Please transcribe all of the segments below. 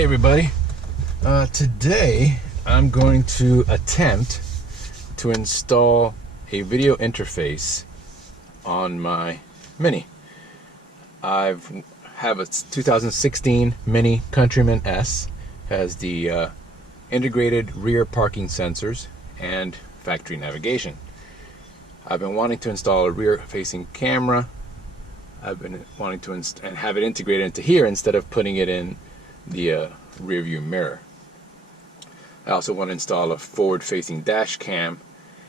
Hey everybody, today I'm going to attempt to install a video interface on my Mini. I have a 2016 Mini Countryman S, has the integrated rear parking sensors and factory navigation. I've been wanting to install a rear facing camera. I've been wanting to and have it integrated into here instead of putting it in the rear view mirror. I also want to install a forward facing dash cam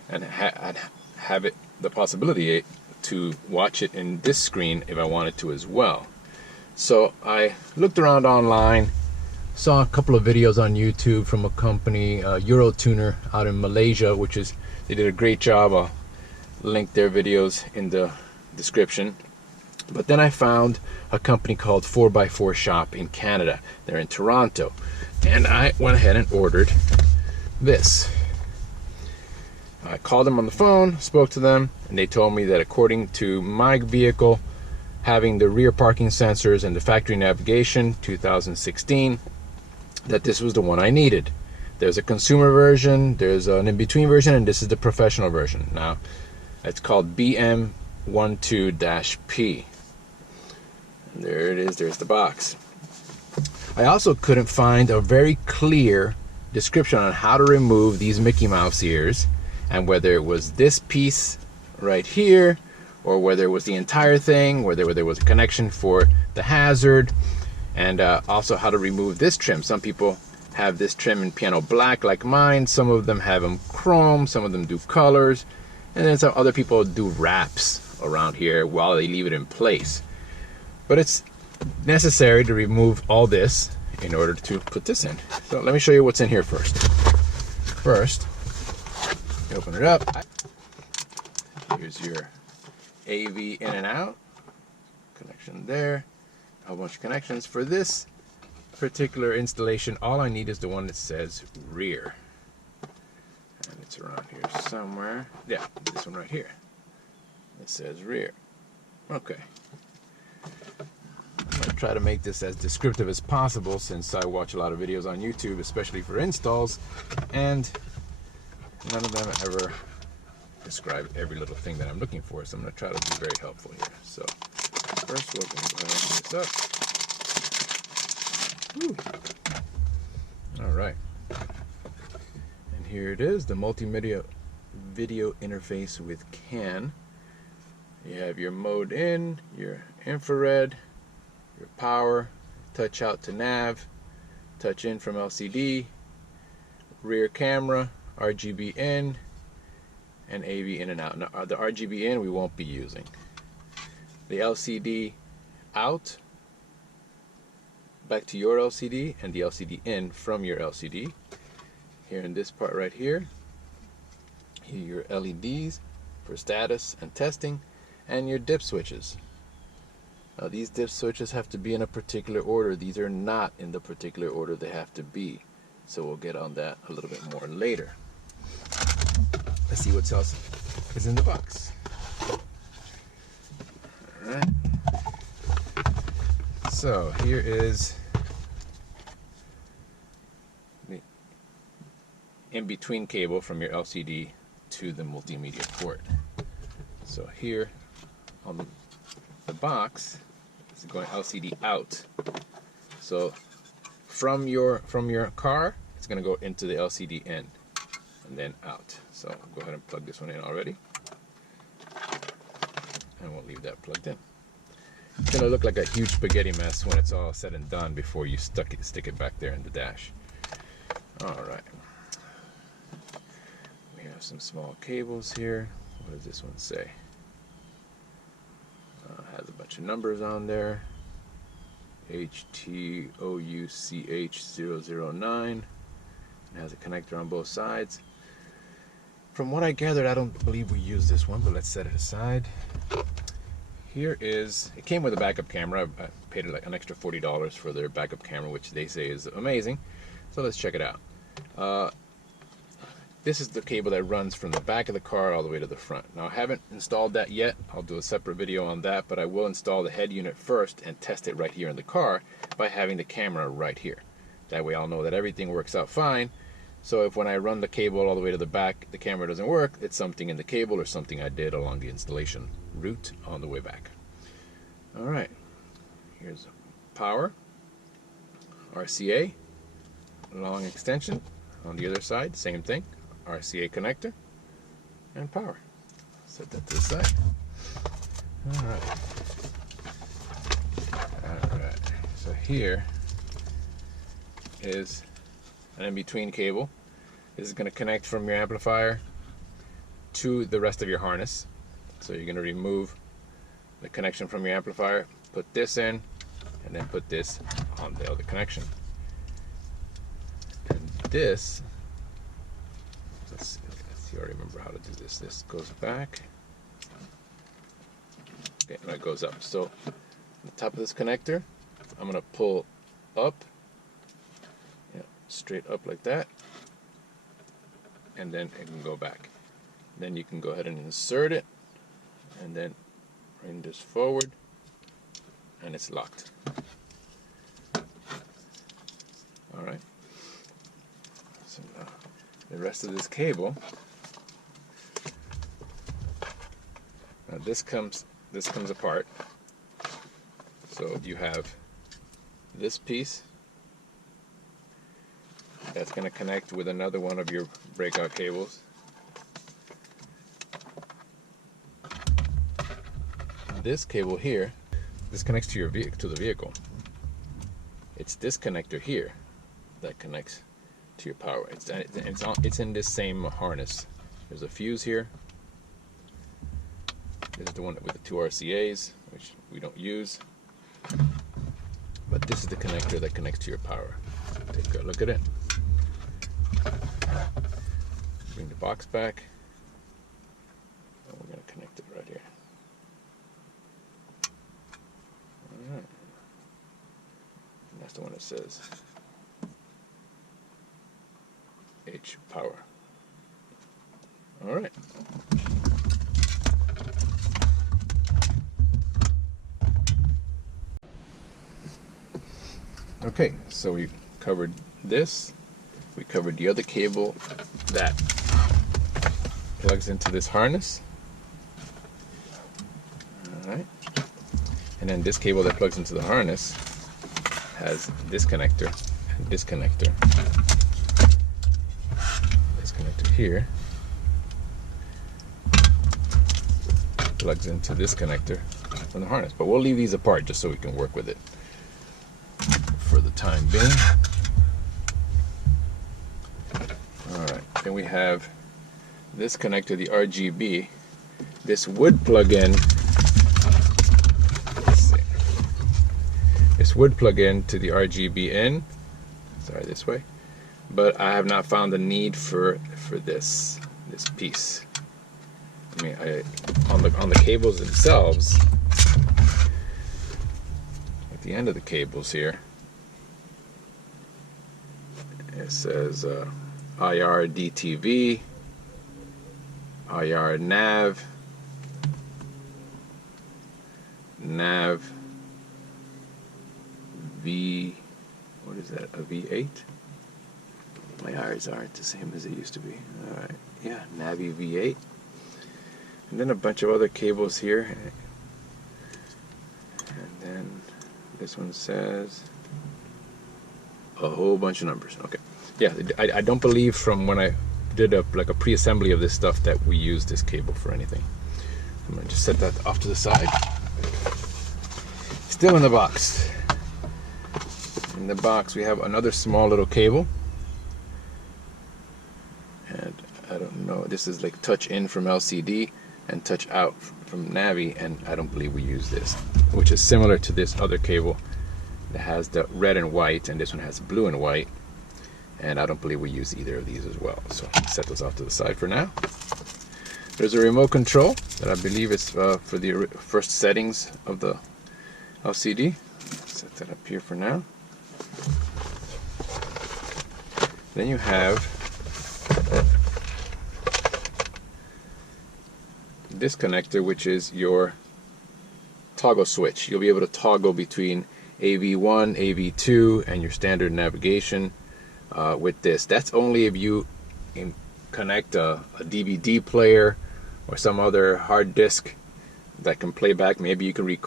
and have it the possibility to watch it in this screen if I wanted to as well. So I looked around online, saw a couple of videos on YouTube from a company, Eurotuner out in Malaysia, they did a great job. I'll link their videos in the description. But then I found a company called 4x4 Shop in Canada. They're in Toronto. And I went ahead and ordered this. I called them on the phone, spoke to them, and they told me that according to my vehicle, having the rear parking sensors and the factory navigation, 2016, that this was the one I needed. There's a consumer version, there's an in-between version, and this is the professional version. Now, it's called BM12-P. There it is, there's the box. I also couldn't find a very clear description on how to remove these Mickey Mouse ears, and whether it was this piece right here, or whether it was the entire thing, whether there was a connection for the hazard, and also how to remove this trim. Some people have this trim in piano black like mine, some of them have them chrome, some of them do colors, and then some other people do wraps around here while they leave it in place. But it's necessary to remove all this in order to put this in. So let me show you what's in here first. First, you open it up. Here's your AV in and out. Connection there. A whole bunch of connections. For this particular installation, all I need is the one that says rear. And it's around here somewhere. Yeah, this one right here. It says rear. Okay. I'm going to try to make this as descriptive as possible, since I watch a lot of videos on YouTube, especially for installs, and none of them ever describe every little thing that I'm looking for. So I'm going to try to be very helpful here. So first we're going to go ahead and open this up. Woo. All right. And here it is, the multimedia video interface with CAN. You have your mode in, your infrared, your power, touch out to nav, touch in from LCD, rear camera, RGB in, and AV in and out. Now, the RGB in we won't be using. The LCD out, back to your LCD, and the LCD in from your LCD. Here in this part right here, your LEDs for status and testing, and your dip switches. Now these dip switches have to be in a particular order. These are not in the particular order they have to be. So we'll get on that a little bit more later. Let's see what else is in the box. Alright. So here is the in-between cable from your LCD to the multimedia port. So here on the box is going LCD out. So from your car, it's going to go into the LCD in and then out. So I'll go ahead and plug this one in already, and we'll leave that plugged in. It's going to look like a huge spaghetti mess when it's all said and done before you stick it back there in the dash. All right. We have some small cables here. What does this one say? Has a bunch of numbers on there. HTOUCH009. It has a connector on both sides. From what I gathered, I don't believe we use this one, but let's set it aside. Here is, it came with a backup camera. I paid like an extra $40 for their backup camera, which they say is amazing. So let's check it out. This is the cable that runs from the back of the car all the way to the front. Now, I haven't installed that yet. I'll do a separate video on that, but I will install the head unit first and test it right here in the car by having the camera right here. That way I'll know that everything works out fine. So if when I run the cable all the way to the back, the camera doesn't work, it's something in the cable or something I did along the installation route on the way back. All right, here's power, RCA, long extension. On the other side, same thing, RCA connector, and power. Set that to the side. All right, so here is an in-between cable. This is going to connect from your amplifier to the rest of your harness. So you're going to remove the connection from your amplifier, put this in, and then put this on the other connection. And this, let's see, I remember how to do this. This goes back. Okay, and it goes up. So on the top of this connector, I'm going to pull up, straight up like that, and then it can go back. Then you can go ahead and insert it, and then bring this forward, and it's locked. All right. So now the rest of this cable. Now this comes apart. So you have this piece that's going to connect with another one of your breakout cables. This cable here, this connects to the vehicle. It's this connector here that connects to your power. It's in this same harness. There's a fuse here. This is the one with the 2 RCAs, which we don't use. But this is the connector that connects to your power. Take a look at it. Bring the box back. And we're going to connect it right here. Alright. And that's the one that says H power. Alright. Okay, so we covered this. We covered the other cable that plugs into this harness. Alright. And then this cable that plugs into the harness has this connector and this connector. This connector here plugs into this connector from the harness. But we'll leave these apart just so we can work with it for the time being. Alright, then we have this connector, the RGB. This would plug in, let's see, this would plug in to the RGB in, sorry, this way, but I have not found the need for this piece. I mean, on the cables themselves, at the end of the cables here, it says IR DTV, IR nav, V, what is that, a V8? My R's aren't the same as they used to be. Alright, yeah, Navi V8. And then a bunch of other cables here. And then this one says a whole bunch of numbers. Okay. Yeah, I don't believe from when I did a pre-assembly of this stuff that we use this cable for anything. I'm going to just set that off to the side. Still in the box. In the box we have another small little cable. And I don't know, this is like touch in from LCD and touch out from Navi, and I don't believe we use this, which is similar to this other cable that has the red and white, and this one has blue and white, and I don't believe we use either of these as well. So set those off to the side for now. There's a remote control that I believe is for the first settings of the LCD. Set that up here for now. Then you have this connector, which is your toggle switch. You'll be able to toggle between AV1, AV2, and your standard navigation with this. That's only if you connect a DVD player or some other hard disk that can play back. Maybe you can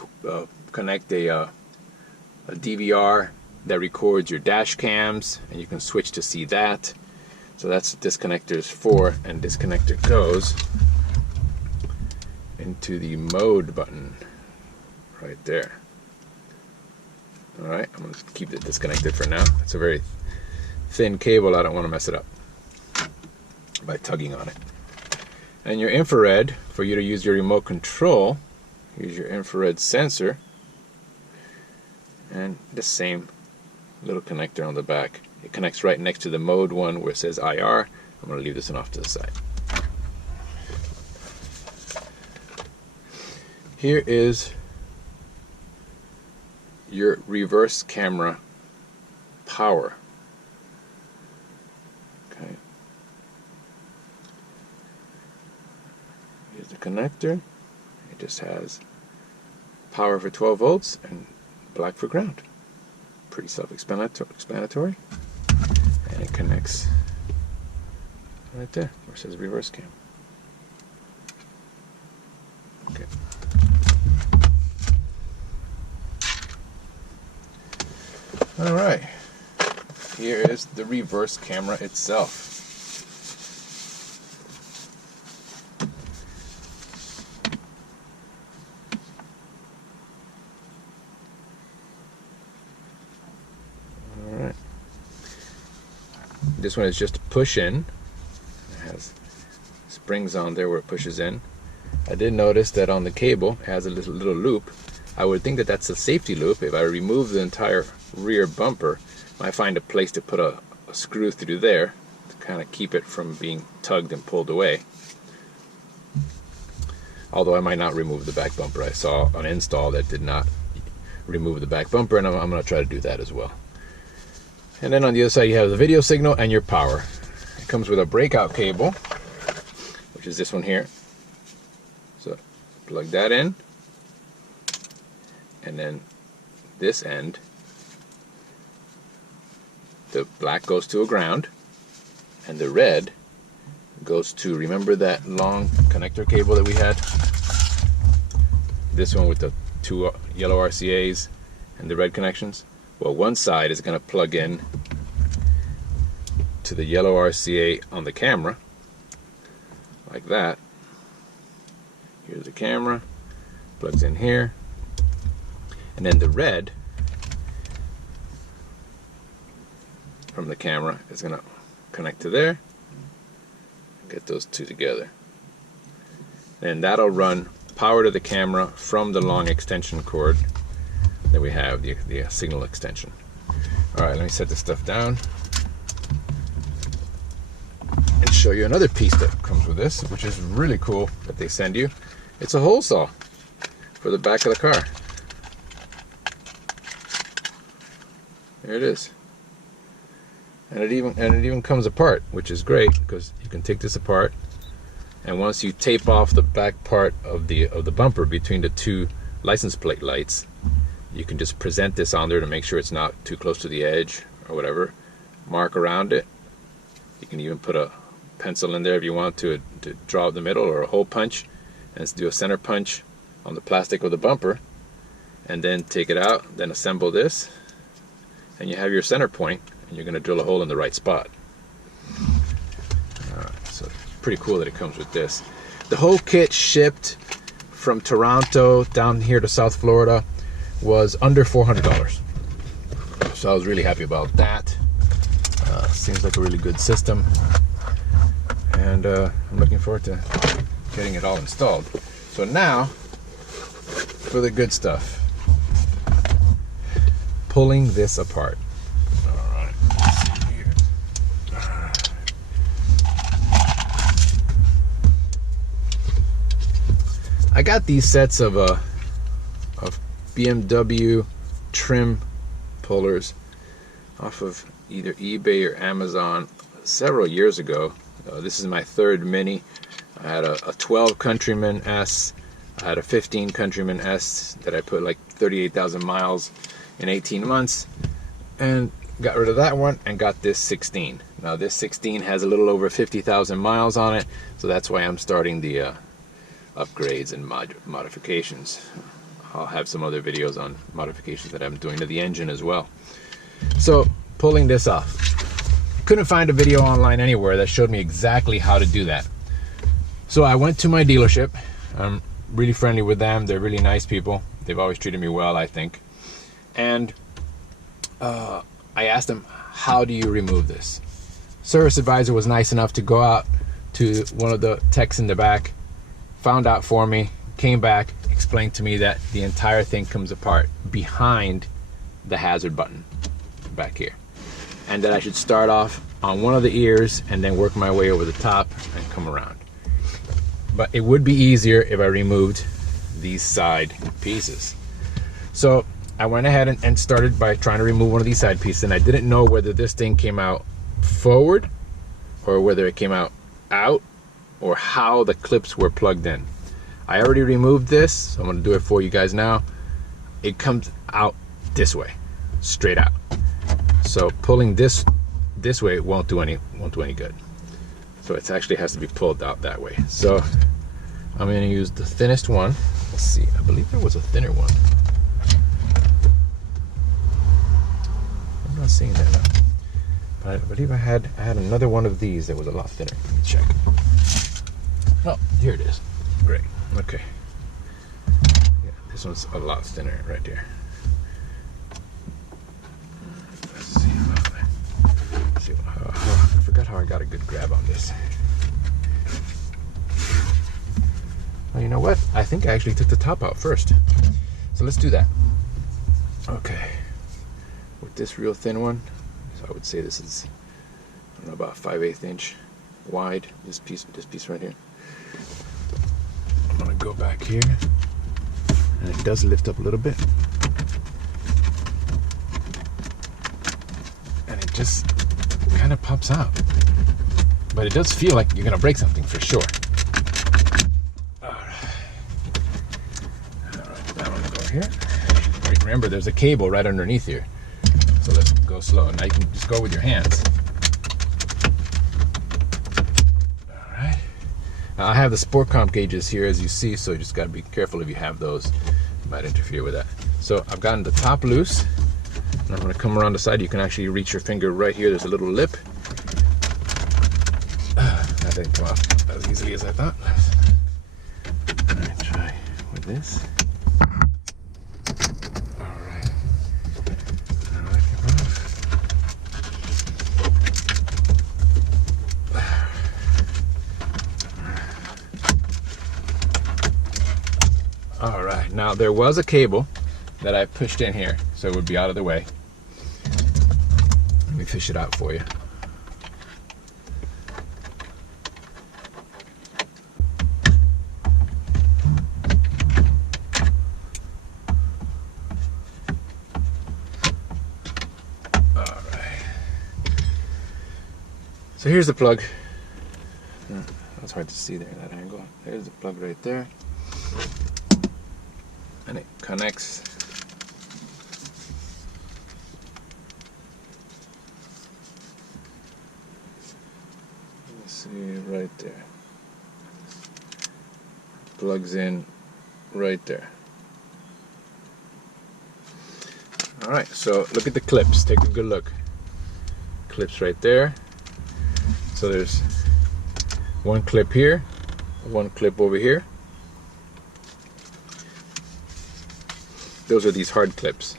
connect a DVR that records your dash cams, and you can switch to see that. So that's what this connector is for, and this connector goes into the mode button right there. Alright, I'm going to keep it disconnected for now. It's a very thin cable, I don't want to mess it up by tugging on it. And your infrared, for you to use your remote control, use your infrared sensor, and the same little connector on the back. It connects right next to the mode one where it says IR. I'm going to leave this one off to the side. Here is your reverse camera power. Okay. Here's the connector. It just has power for 12 volts and black for ground. Pretty self-explanatory. And it connects right there where it says reverse cam. Okay. Alright. Here is the reverse camera itself. Alright. This one is just a push in. It has springs on there where it pushes in. I did notice that on the cable it has a little loop. I would think that that's a safety loop. If I remove the entire rear bumper, I find a place to put a screw through there to kind of keep it from being tugged and pulled away. Although I might not remove the back bumper. I saw an install that did not remove the back bumper, and I'm going to try to do that as well. And then on the other side you have the video signal and your power. It comes with a breakout cable, which is this one here. So plug that in, and then this end, the black goes to a ground, and the red goes to, remember that long connector cable that we had? This one with the two yellow RCAs and the red connections? Well, one side is going to plug in to the yellow RCA on the camera, like that. Here's the camera, plugs in here, and then the red from the camera is going to connect to there. Get those two together. And that'll run power to the camera from the long extension cord that we have, the signal extension. Alright, let me set this stuff down and show you another piece that comes with this, which is really cool that they send you. It's a hole saw for the back of the car. There it is. And it even comes apart, which is great because you can take this apart, and once you tape off the back part of the bumper between the two license plate lights, you can just present this on there to make sure it's not too close to the edge or whatever. Mark around it. You can even put a pencil in there if you want to draw out the middle, or a hole punch, and do a center punch on the plastic of the bumper, and then take it out, then assemble this, and you have your center point, and you're going to drill a hole in the right spot. So it's pretty cool that it comes with this. The whole kit shipped from Toronto down here to South Florida was under $400. So I was really happy about that. Seems like a really good system, and I'm looking forward to getting it all installed. So now for the good stuff. Pulling this apart. Alright, let's see here. I got these sets of BMW trim pullers off of either eBay or Amazon several years ago. This is my third Mini. I had a 12 Countryman S. I had a 15 Countryman S that I put like 38,000 miles in 18 months, and got rid of that one and got this 16. Now this 16 has a little over 50,000 miles on it, so that's why I'm starting the upgrades and modifications. I'll have some other videos on modifications that I'm doing to the engine as well. So pulling this off, couldn't find a video online anywhere that showed me exactly how to do that. So I went to my dealership. I'm really friendly with them. They're really nice people. They've always treated me well, I think. And I asked them, how do you remove this? Service advisor was nice enough to go out to one of the techs in the back, found out for me, came back, explained to me that the entire thing comes apart behind the hazard button back here, and that I should start off on one of the ears and then work my way over the top and come around. But it would be easier if I removed these side pieces. So I went ahead and started by trying to remove one of these side pieces, and I didn't know whether this thing came out forward or whether it came out or how the clips were plugged in. I already removed this, so I'm going to do it for you guys now. It comes out this way, straight out. So pulling this way won't do any good. So it actually has to be pulled out that way. So I'm going to use the thinnest one. Let's see, I believe there was a thinner one. I'm not seeing that now. But I believe I had another one of these that was a lot thinner. Let me check. Oh, here it is. Great. Okay. Yeah, this one's a lot thinner right there. Let's see. I forgot how I got a good grab on this. Well, you know what? I think I actually took the top out first. So let's do that. Okay. With this real thin one, so I would say this is, I don't know, about 5/8 inch wide. This piece right here. I'm gonna go back here, and it does lift up a little bit, and it just kind of pops out, but it does feel like you're gonna break something for sure. All right, that one will go here. Remember, there's a cable right underneath here, so let's go slow. Now you can just go with your hands. I have the sport comp gauges here, as you see, so you just got to be careful if you have those. You might interfere with that. So I've gotten the top loose, and I'm going to come around the side. You can actually reach your finger right here. There's a little lip. That didn't come off as easily as I thought. All right, try with this. All right. All right, come on. All right, now there was a cable that I pushed in here, so it would be out of the way. Let me fish it out for you. All right. So here's the plug. That's hard to see there at that angle. There's the plug right there. And it connects let's see, right there. Plugs in right there. All right, so look at the clips. Take a good look. Clips right there. So there's one clip here, one clip over here. Those are these hard clips.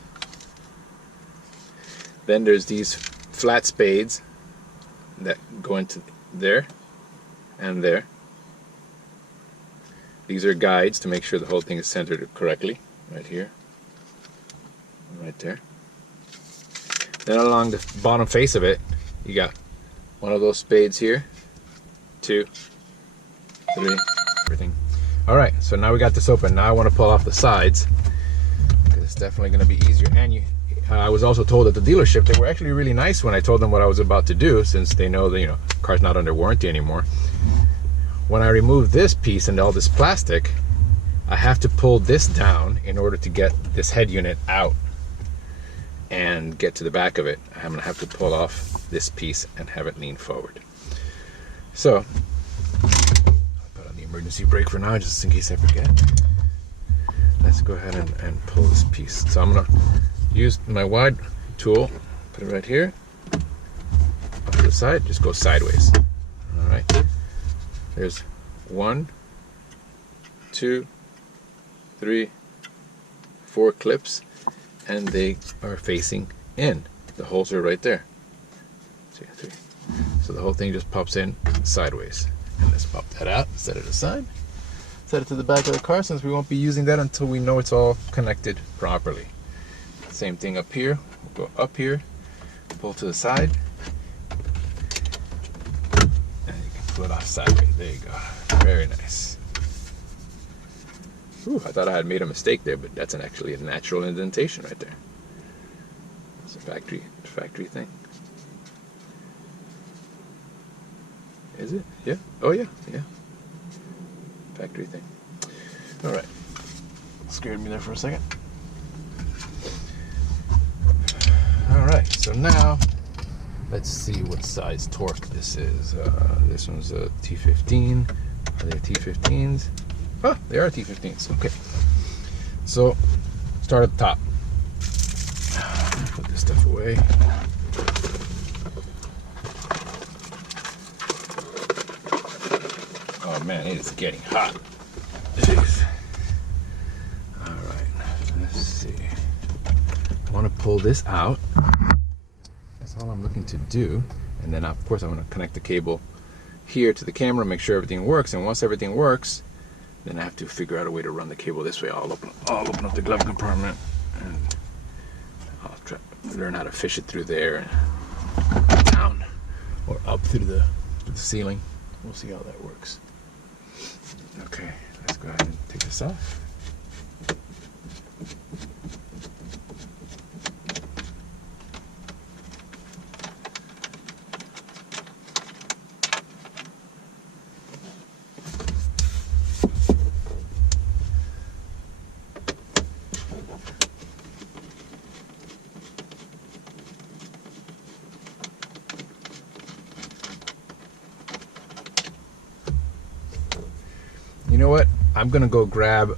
Then there's these flat spades that go into there and there. These are guides to make sure the whole thing is centered correctly. Right here, right there. Then along the bottom face of it, you got one of those spades here, 2, 3, everything. All right, so now we got this open. Now I want to pull off the sides. It's definitely going to be easier. And I was also told at the dealership they were actually really nice when I told them what I was about to do, since they know that, you know, the car's not under warranty anymore. When I remove this piece and all this plastic, I have to pull this down in order to get this head unit out. and get to the back of it, I'm going to have to pull off this piece and have it lean forward. So I'll put on the emergency brake for now, just in case I forget. Let's go ahead and pull this piece. So I'm going to use my wide tool, put it right here, off to the side, just go sideways. All right, there's 1, 2, 3, 4 clips, and they are facing in. The holes are right there. 2, 3. So the whole thing just pops in sideways. And let's pop that out, set it aside. Set it to the back of the car, since we won't be using that until we know it's all connected properly. Same thing up here. We'll go up here, pull to the side, and you can pull it off sideways. There you go. Very nice. Ooh, I thought I had made a mistake there, but that's actually a natural indentation right there. It's a factory thing. Is it? Yeah. Oh yeah. Yeah. Factory thing. All right. Scared me there for a second. All right. So now, let's see what size torque this is. This one's a T15. Are they T15s? Oh, they are T15s. Okay. So, start at the top. Put this stuff away. Oh man, it is getting hot. Jeez. Alright, let's see. I want to pull this out. That's all I'm looking to do. And then, of course, I'm going to connect the cable here to the camera, make sure everything works. And once everything works, then I have to figure out a way to run the cable this way. I'll open up the glove compartment, and I'll try to learn how to fish it through there and down or up through the ceiling. We'll see how that works. Okay, let's go ahead and take this off. You know what? I'm gonna go grab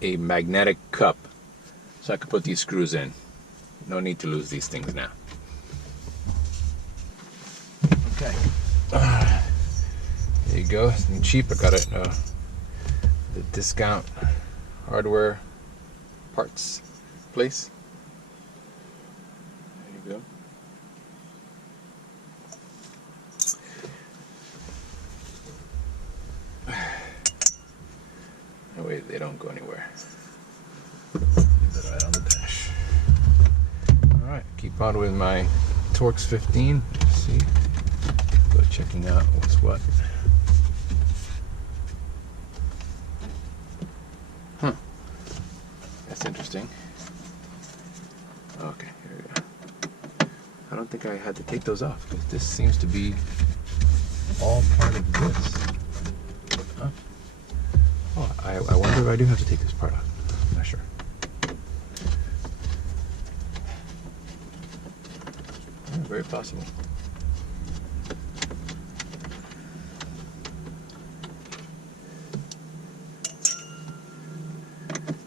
a magnetic cup so I can put these screws in. No need to lose these things now. Okay. There you go. It's cheap. I got it the discount hardware parts place. There you go. That way they don't go anywhere. Leave that right on the dash. Alright, keep on with my Torx 15. Let's see. Go checking out what's what. Huh. That's interesting. Okay, here we go. I don't think I had to take those off because this seems to be all part of this. Huh? Oh, I wonder if I do have to take this part off. I'm not sure. Yeah, very possible.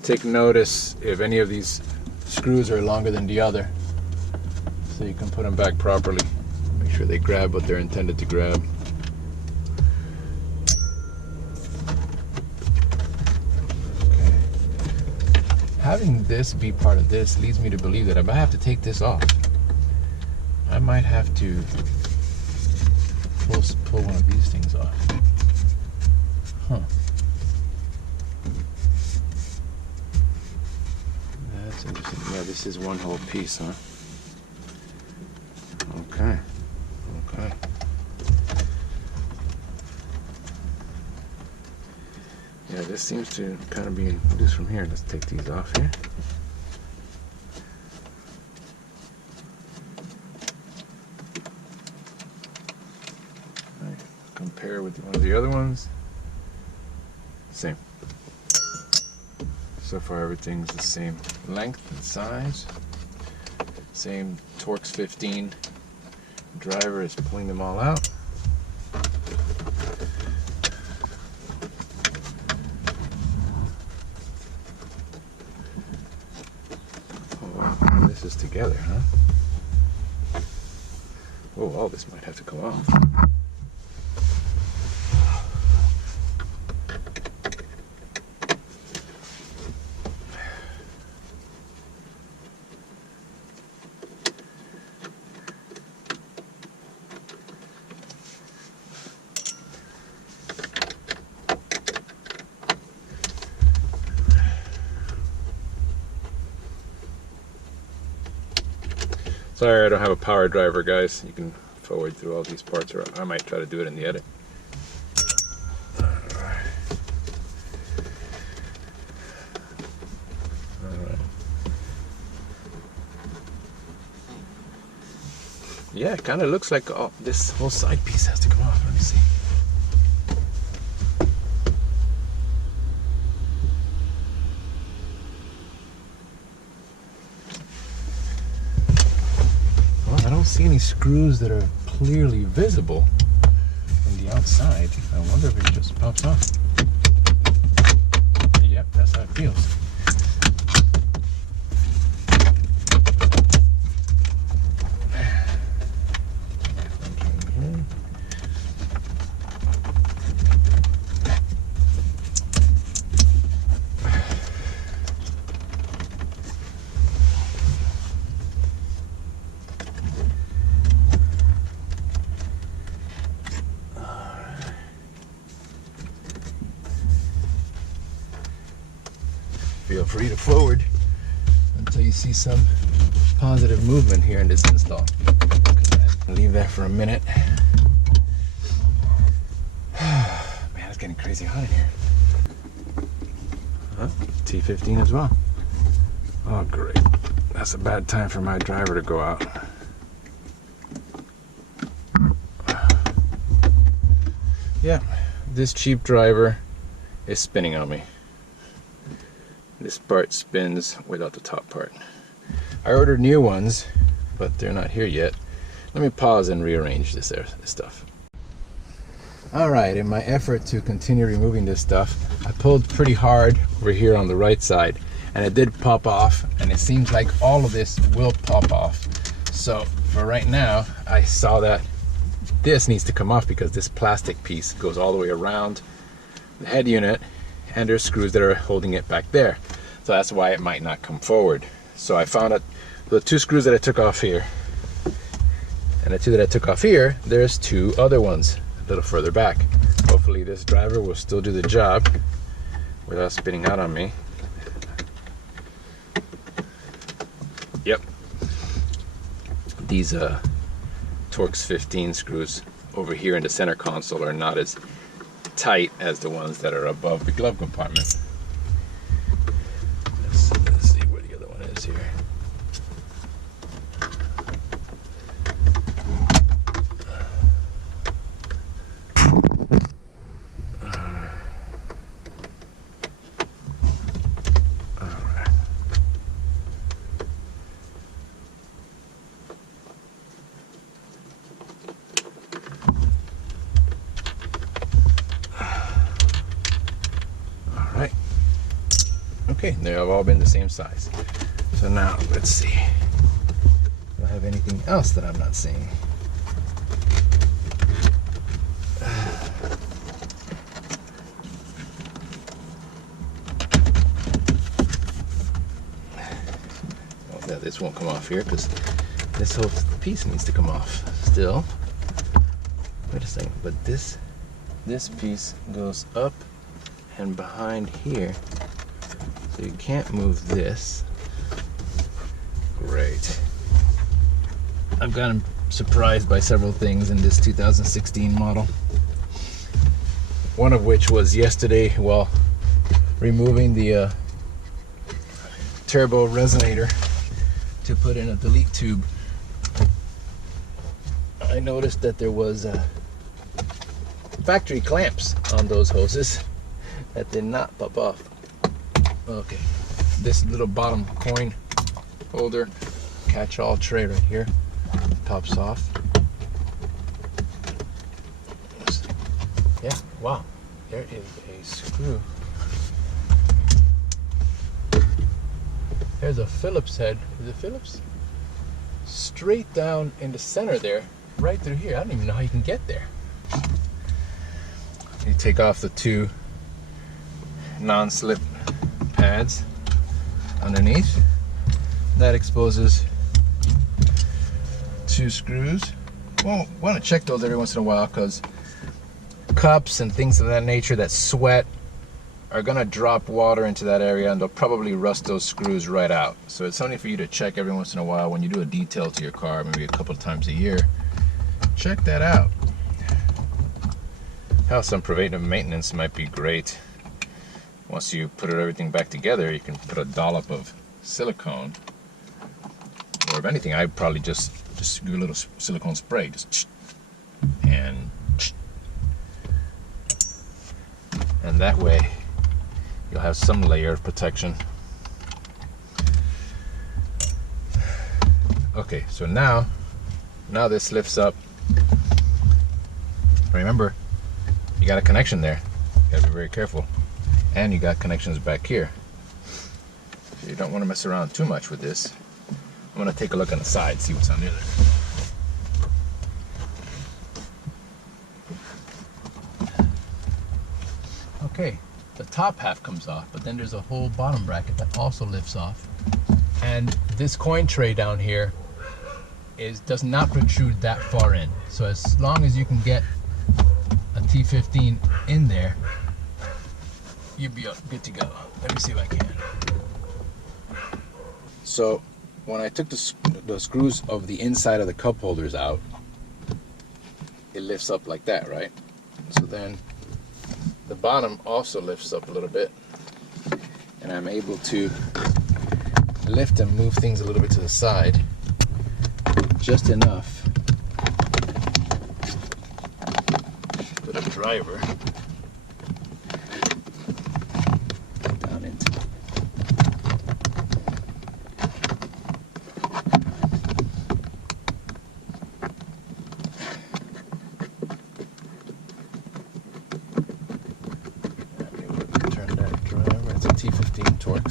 Take notice if any of these screws are longer than the other, so you can put them back properly. Make sure they grab what they're intended to grab. Okay. Having this be part of this leads me to believe that I might have to take this off. I might have to pull one of these things off. Huh. That's interesting. Yeah, this is one whole piece, huh? Okay. Okay. Yeah, this seems to kind of be loose from here. Let's take these off here. Right. Compare with one of the other ones. Same. So far everything's the same length and size. Same Torx 15 driver is pulling them all out. Oh, this is together, huh? Oh, all this might have to come off. Sorry, I don't have a power driver, guys. You can forward through all these parts, or I might try to do it in the edit. Alright. Yeah, it kind of looks like this whole side piece has to come off. Let me see. I don't see any screws that are clearly visible from the outside. I wonder if it just pops off. Yep, that's how it feels. Feel free to forward until you see some positive movement here in this install. Leave that for a minute. Man, it's getting crazy hot in here. Huh? T15 as well. Oh, great. That's a bad time for my driver to go out. Yeah, this cheap driver is spinning on me. This part spins without the top part. I ordered new ones, but they're not here yet. Let me pause and rearrange this stuff. Alright, in my effort to continue removing this stuff, I pulled pretty hard over here on the right side, and it did pop off, and it seems like all of this will pop off. So for right now, I saw that this needs to come off because this plastic piece goes all the way around the head unit, and there's screws that are holding it back there. So that's why it might not come forward. So I found out the two screws that I took off here and the two that I took off here, there's two other ones a little further back. Hopefully this driver will still do the job without spinning out on me. Yep. These Torx 15 screws over here in the center console are not as tight as the ones that are above the glove compartment. Let's see where the other one is here. Okay, they have all been the same size. So now, let's see. Do I have anything else that I'm not seeing? Oh, yeah, this won't come off here because this whole piece needs to come off still. Wait a second, but this piece goes up and behind here. So you can't move this. Great. I've gotten surprised by several things in this 2016 model. One of which was yesterday while removing the turbo resonator to put in a delete tube. I noticed that there was factory clamps on those hoses that did not pop off. Okay, this little bottom coin holder catch-all tray right here. Pops off. Yeah, wow. There is a screw. There's a Phillips head. Is it Phillips? Straight down in the center there, right through here. I don't even know how you can get there. You take off the two non-slip pads underneath. That exposes two screws. Well, want to check those every once in a while because cups and things of that nature that sweat are gonna drop water into that area and they'll probably rust those screws right out. So it's something for you to check every once in a while when you do a detail to your car, maybe a couple of times a year. Check that out. How some preventive maintenance might be great. Once you put everything back together, you can put a dollop of silicone, or if anything, I'd probably just do a little silicone spray, and that way you'll have some layer of protection. Okay, so now this lifts up. Remember, you got a connection there. You gotta be very careful. And you got connections back here. So you don't want to mess around too much with this. I'm gonna take a look on the side, see what's on the other. Okay, the top half comes off, but then there's a whole bottom bracket that also lifts off. And this coin tray down here does not protrude that far in. So as long as you can get a T15 in there, you'll be good to go. Let me see if I can. So when I took the screws of the inside of the cup holders out, it lifts up like that, right? So then the bottom also lifts up a little bit, and I'm able to lift and move things a little bit to the side, just enough. Put a driver down into it. Turn that driver. It's a T15 Torx.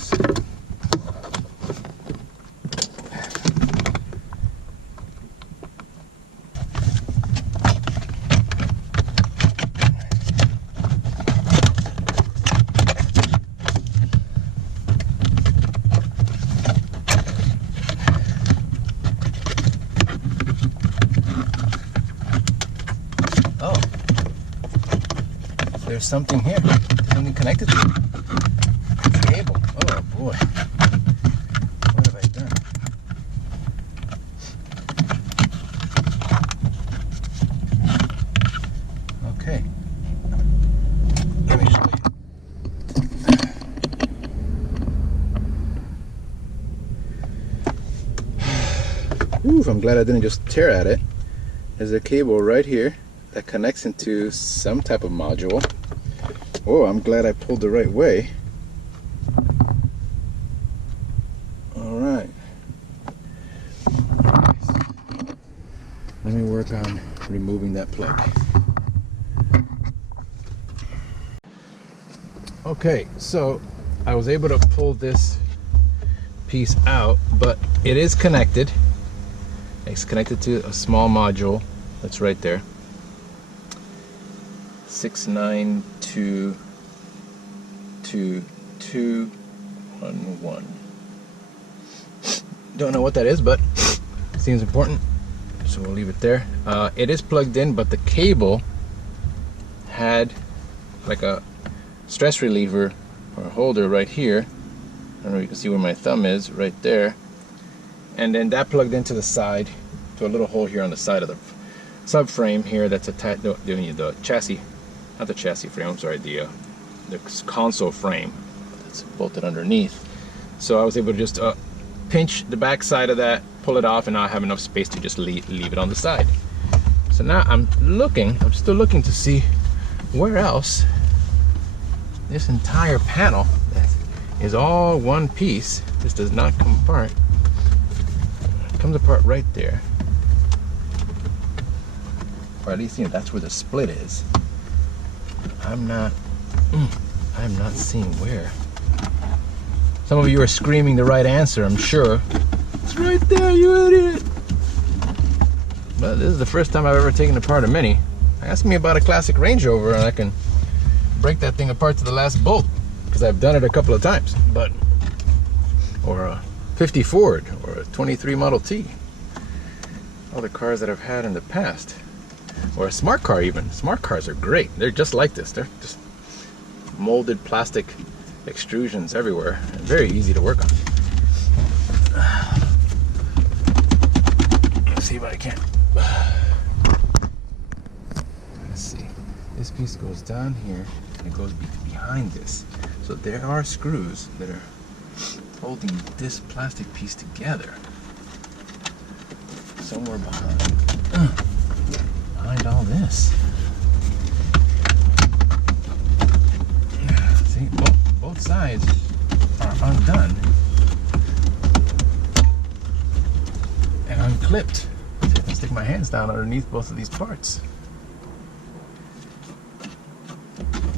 Oh, there's something here. Something connected to it. It's a cable. Oh boy. What have I done? Okay. Let me show you. Ooh, I'm glad I didn't just tear at it. There's a cable right here that connects into some type of module. Oh, I'm glad I pulled the right way. All right. Let me work on removing that plug. Okay, so I was able to pull this piece out, but it is connected. It's connected to a small module that's right there. 6922211. Don't know what that is, but it seems important, so we'll leave it there. It is plugged in, but the cable had like a stress reliever or holder right here. I don't know if you can see where my thumb is, right there. And then that plugged into the side to a little hole here on the side of the subframe here that's attached to the chassis, not the chassis frame, I'm sorry, the console frame that's bolted underneath. So I was able to just pinch the back side of that, pull it off, and now I have enough space to just leave it on the side. So now I'm still looking to see where else this entire panel is all one piece. This does not come apart. comes apart right there. Or at least, you know, that's where the split is. I'm not seeing where. Some of you are screaming the right answer, I'm sure. It's right there, you idiot. But this is the first time I've ever taken apart a Mini. Ask me about a classic Range Rover and I can break that thing apart to the last bolt, because I've done it a couple of times. But, or a 50 Ford, or a 23 Model T. All the cars that I've had in the past. Or a smart car even. Smart cars are great. They're just like this. They're just molded plastic extrusions everywhere. Very easy to work on. Let's see if I can. Let's see. This piece goes down here and it goes behind this. So there are screws that are holding this plastic piece together. Somewhere behind all this. See, both sides are undone and unclipped. I can stick my hands down underneath both of these parts.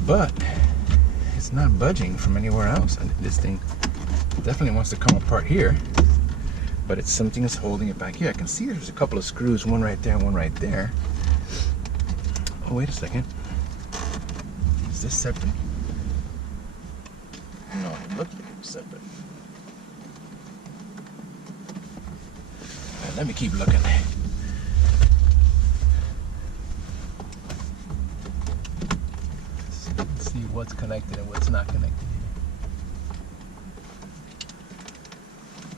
But it's not budging from anywhere else. And this thing definitely wants to come apart here, but it's something that's holding it back here. I can see there's a couple of screws, one right there and one right there. Oh, wait a second. Is this separate? No, it looks like it's separate. Right, let me keep looking. Let's see what's connected and what's not connected.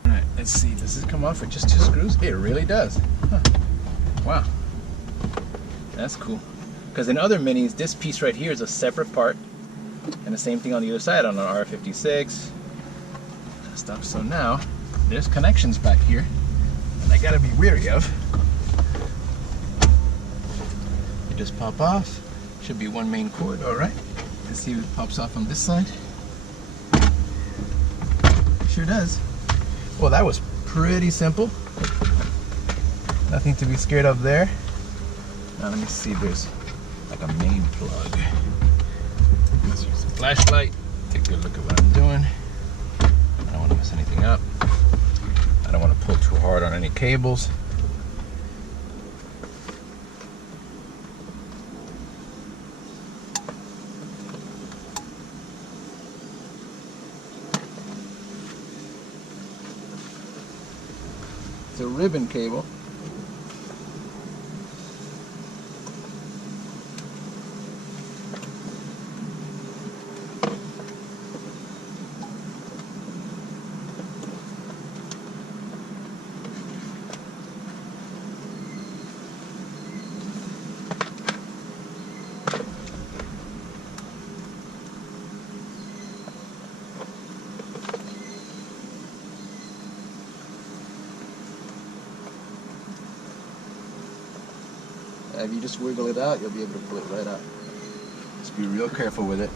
Alright, let's see. Does this come off with just 2 screws? It really does. Huh. Wow. That's cool. Because in other Minis, this piece right here is a separate part. And the same thing on the other side on an R56. Stuff. So now, there's connections back here. And I gotta be wary of. You just pop off. Should be one main cord, alright. Let's see if it pops off on this side. Sure does. Well, that was pretty simple. Nothing to be scared of there. Now let me see if there's like a main plug. Let's use a flashlight. Take a look at what I'm doing. I don't want to mess anything up. I don't want to pull too hard on any cables. It's a ribbon cable. If you just wiggle it out, you'll be able to pull it right out. Just be real careful with it.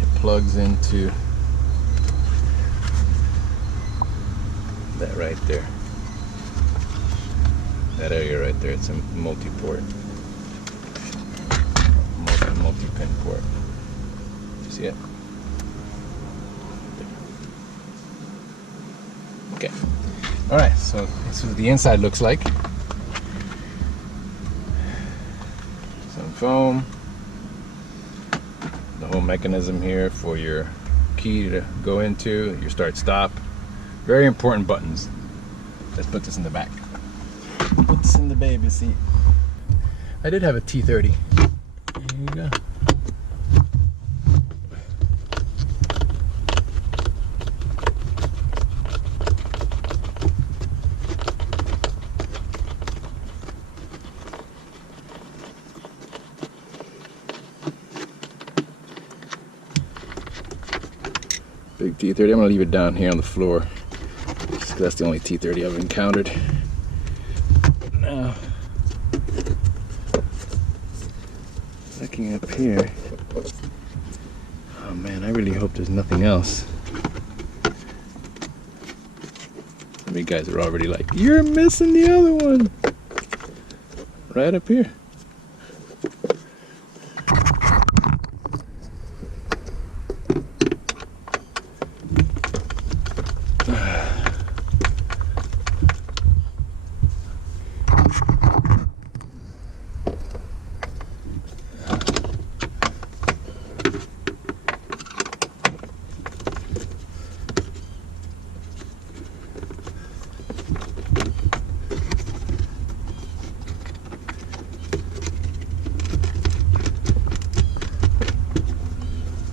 It plugs into that right there. That area right there, it's a multi-port. Multi-pin port. You see it? Okay. Alright, so this is what the inside looks like. Some foam. The whole mechanism here for your key to go into, your start-stop. Very important buttons. Let's put this in the back. Put this in the baby seat. I did have a T30. There you go. Big T30. I'm gonna leave it down here on the floor. Just 'cause that's the only T30 I've encountered. Now, looking up here. Oh man, I really hope there's nothing else. of you guys are already like, you're missing the other one. Right up here.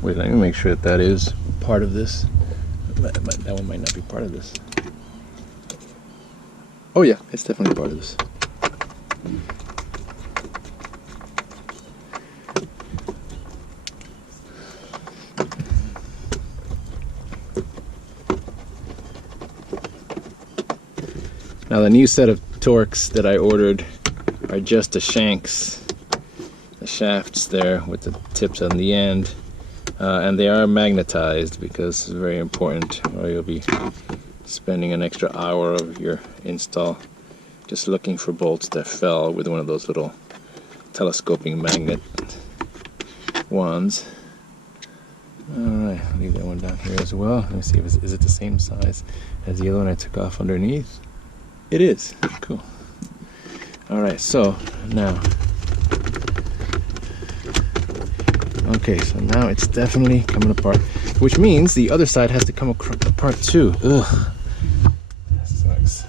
Wait, let me make sure that that is part of this. That one might not be part of this. Oh yeah, it's definitely part of this. Now the new set of Torx that I ordered are just the shanks, the shafts there with the tips on the end. And they are magnetized because it's very important, or you'll be spending an extra hour of your install just looking for bolts that fell with one of those little telescoping magnet wands. Alright, I'll leave that one down here as well. Let me see if is it the same size as the other one I took off underneath. It is. Cool. Alright, so now okay, so now it's definitely coming apart, which means the other side has to come apart too. Ugh, that sucks.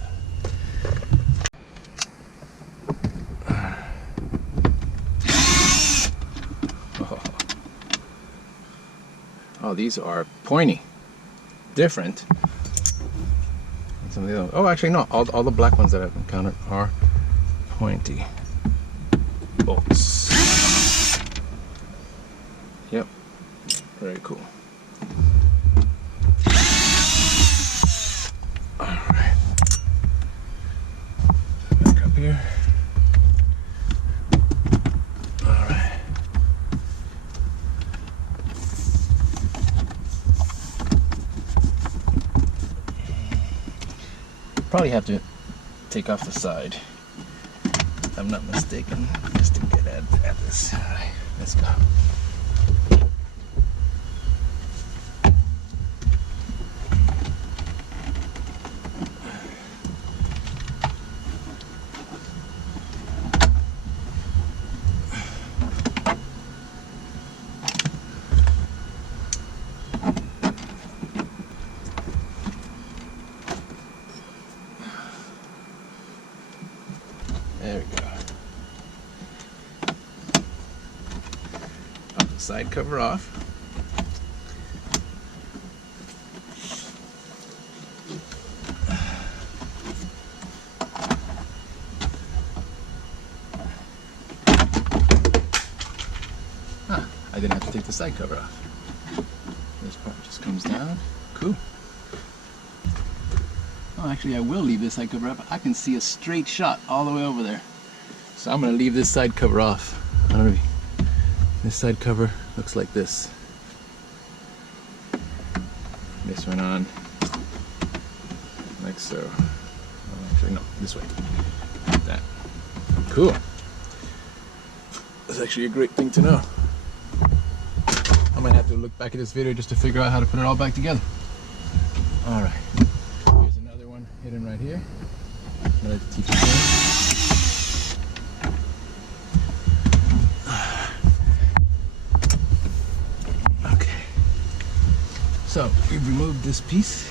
Oh, these are pointy, different than some of the other. Oh, actually no, all the black ones that I've encountered are pointy bolts. Yep, very cool. Alright, back up here. Alright. Probably have to take off the side, if I'm not mistaken, just to get at this. Alright, let's go. There we go. Pop the side cover off. I didn't have to take the side cover off. This part just comes down. Cool. Oh, actually I will leave this side cover up. I can see a straight shot all the way over there. So I'm going to leave this side cover off. I don't know if this side cover looks like this. This one on, like so. Oh, actually no, this way. Like that. Cool. That's actually a great thing to know. I might have to look back at this video just to figure out how to put it all back together. Alright. Here's another one hidden right here. Another teacher pin. Okay. So we've removed this piece.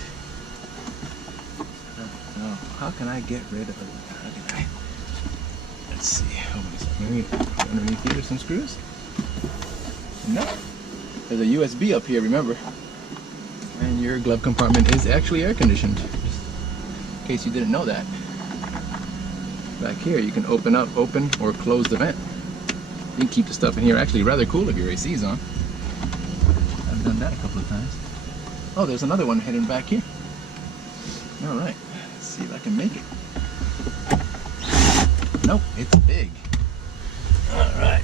Now, how can I get rid of it? How can I? Let's see. Maybe underneath here some screws? No. There's a USB up here, remember? And your glove compartment is actually air conditioned. Just in case you didn't know that. Back here you can open or close the vent. You can keep the stuff in here actually rather cool if your AC is on. I've done that a couple of times. Oh, there's another one hidden back here. Alright, let's see if I can make it. Nope, it's big. Alright.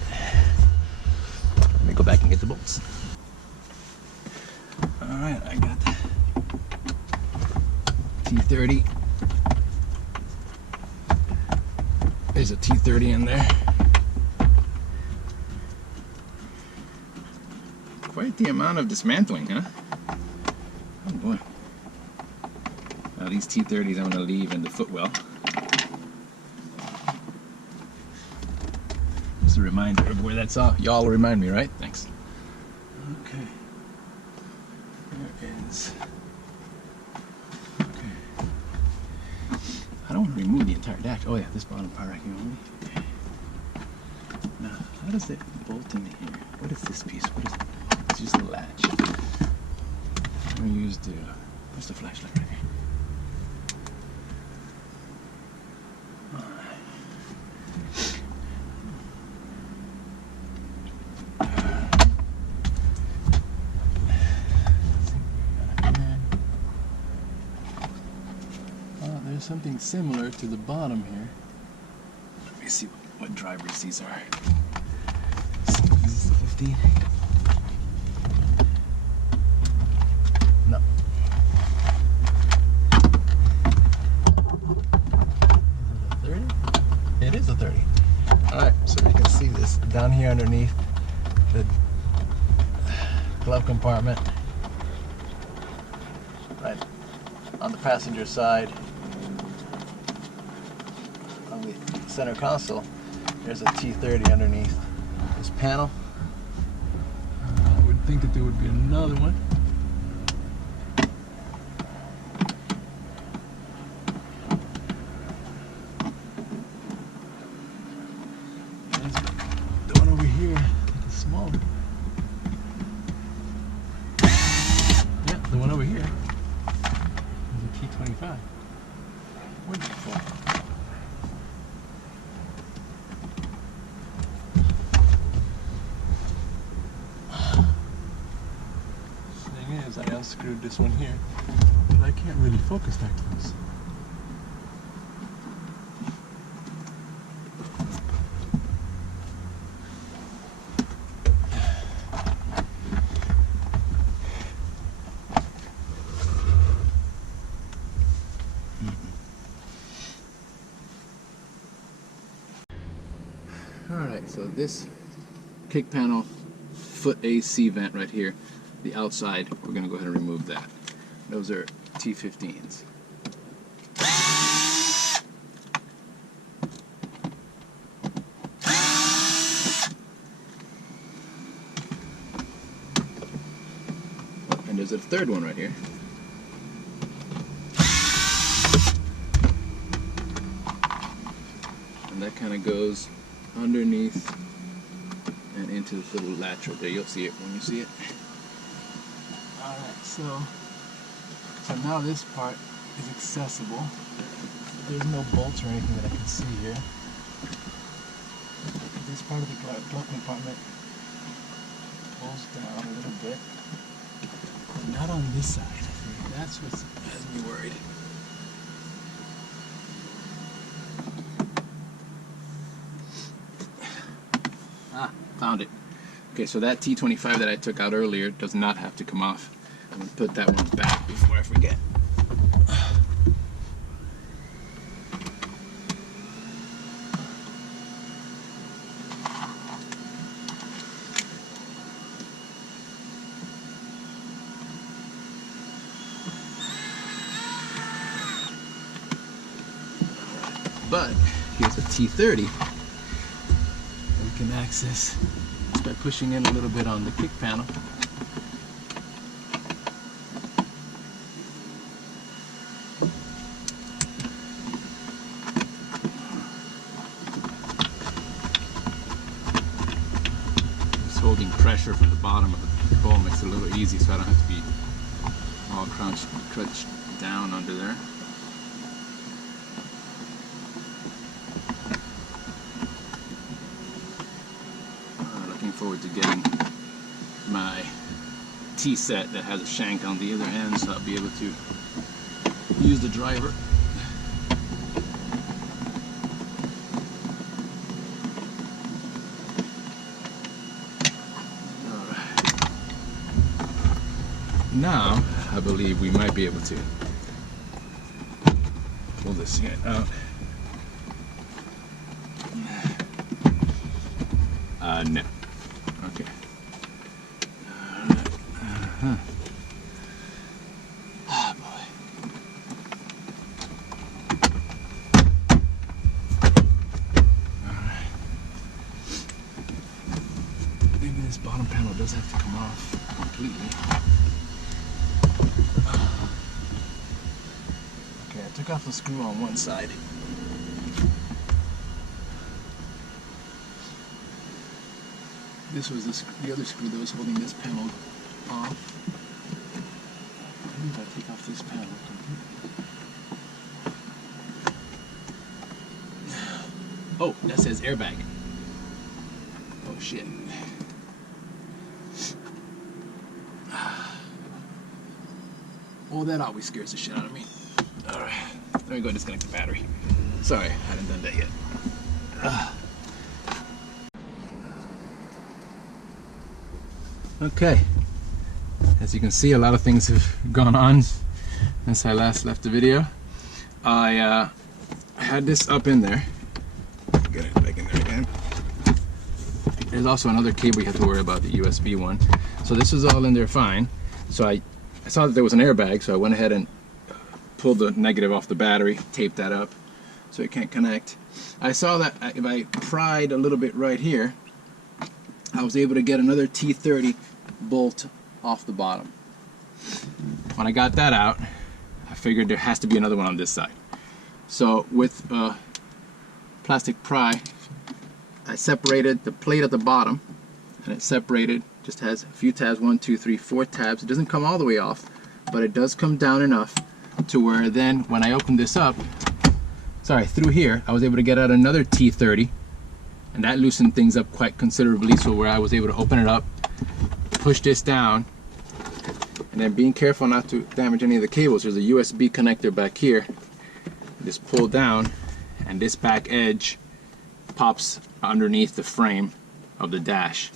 Let me go back and get the bolts. Alright, I got the T30 There's a T30 in there. Quite the amount of dismantling, huh? Oh boy. Now these T30s I'm going to leave in the footwell. Just a reminder of where that's off. Y'all remind me, right? Thanks. Okay. There is. Okay. I don't want to remove the entire dash. Oh yeah, this bottom part right here only. Okay. Now, how does it bolt in here? What is this piece? What is it? It's just a latch. I'm going to use the, where's the flashlight right here? There's something similar to the bottom here. Let me see what drivers these are. This is the 15. No. Is it a 30? It is a 30. Alright, so you can see this down here underneath the glove compartment. Right on the passenger side. Center console, there's a T30 underneath this panel. I would think that there would be another one. There's the one over here, like a small one. Yeah, the one over here is a T25. Where's it for? I unscrewed this one here, but I can't really focus that close. Alright, so this kick panel foot AC vent right here, the outside, we're going to go ahead and remove that. Those are T15s. And there's a third one right here. And that kind of goes underneath and into this little latch right there. You'll see it when you see it. Alright, so now this part is accessible. There's no bolts or anything that I can see here. This part of the glove compartment pulls down a little bit, but not on this side. That's what has me worried. Ah, found it. Okay, so that T25 that I took out earlier does not have to come off. I'm going to put that one back before I forget. But here's a T30 that we can access just by pushing in a little bit on the kick panel. Holding pressure from the bottom of the bowl makes it a little easy, so I don't have to be all crouched down under there. Looking forward to getting my T-set that has a shank on the other end, so I'll be able to use the driver. Now, I believe we might be able to pull this unit out. No. Okay. Oh boy. Alright. Maybe this bottom panel does have to come off completely. Okay, I took off the screw on one side. This was the other screw that was holding this panel off. I believe I take off this panel completely. Oh, that says airbag. Oh shit. Well, that always scares the shit out of me. Alright, let me go disconnect the battery. Sorry, I hadn't done that yet. Okay, as you can see, a lot of things have gone on since I last left the video. I had this up in there. Get it back in there again. There's also another cable you have to worry about, the USB one. So this was all in there fine. So I saw that there was an airbag, so I went ahead and pulled the negative off the battery, taped that up so it can't connect. I saw that if I pried a little bit right here, I was able to get another T30 bolt off the bottom. When I got that out, I figured there has to be another one on this side. So with plastic pry, I separated the plate at the bottom, and it separated, just has a few tabs, 1, 2, 3, 4 tabs. It doesn't come all the way off, but it does come down enough to where then when I open this up, through here, I was able to get out another T30, and that loosened things up quite considerably, so where I was able to open it up, push this down, and then being careful not to damage any of the cables. There's a USB connector back here. Just pull down, and this back edge pops underneath the frame of the dash.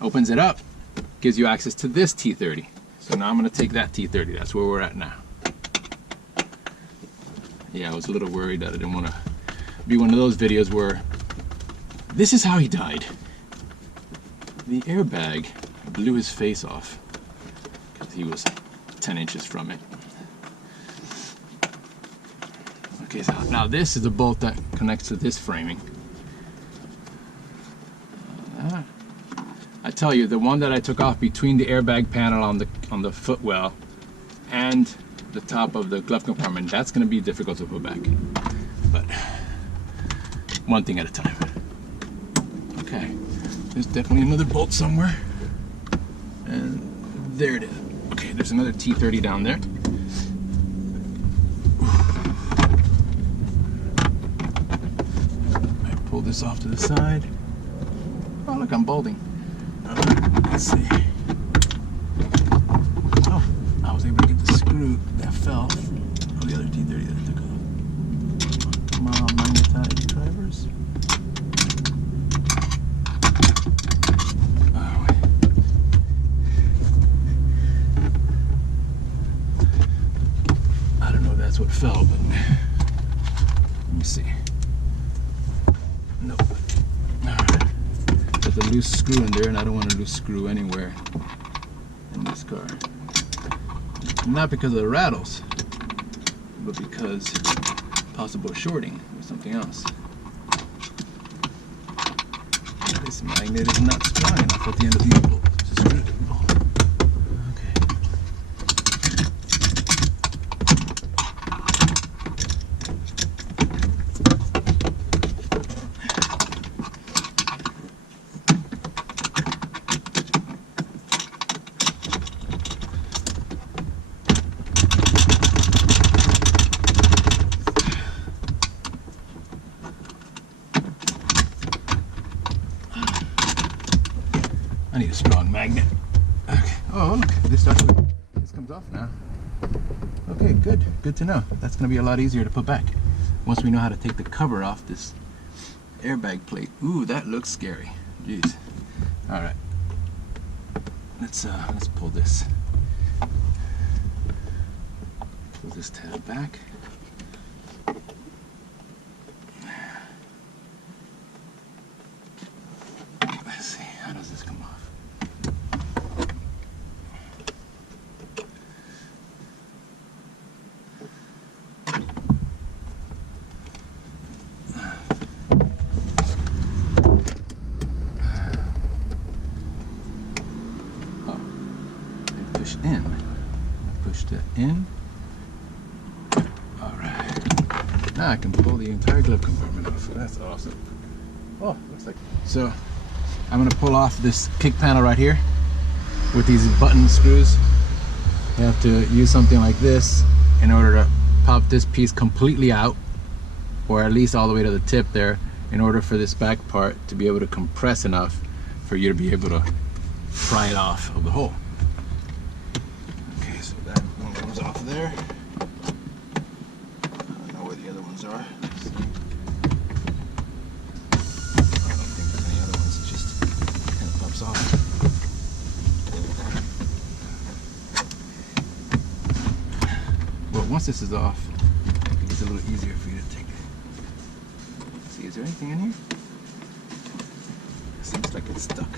Opens it up, gives you access to this T30. So now I'm going to take that T30. That's where we're at now. Yeah, I was a little worried that I didn't want to be one of those videos where this is how he died. The airbag blew his face off because he was 10 inches from it. Okay, so now this is the bolt that connects to this framing. I tell you, the one that I took off between the airbag panel on the footwell and the top of the glove compartment, that's going to be difficult to put back. But one thing at a time. Okay, there's definitely another bolt somewhere. And there it is. Okay, there's another T30 down there. I pull this off to the side. Oh, look, I'm balding. Let's see. Oh, I was able to get the screw that fell from the other T30 that I took off. Come on, magnetized drivers. Oh, I don't know if that's what fell, but let me see. Nope. Alright. There's a loose screw in there, and I don't want a loose screw anywhere in this car. Not because of the rattles, but because possible shorting or something else. This magnet is not strong enough at the end of these bolts to screw it. I need a strong magnet. Okay. Oh, look, this comes off now. Okay, good. Good to know. That's going to be a lot easier to put back once we know how to take the cover off this airbag plate. Ooh, that looks scary. Jeez. All right. Let's pull this. Pull this tab back. in. All right. Now I can pull the entire glove compartment off. That's awesome. Oh, looks like. So I'm gonna pull off this kick panel right here with these button screws. You have to use something like this in order to pop this piece completely out, or at least all the way to the tip there, in order for this back part to be able to compress enough for you to be able to pry it off of the hole. Okay, so that one comes off there. I don't know where the other ones are. Let's see. I don't think there's any other ones. It just kind of pops off. Well, once this is off, it's a little easier for you to take it. See, is there anything in here? It seems like it's stuck.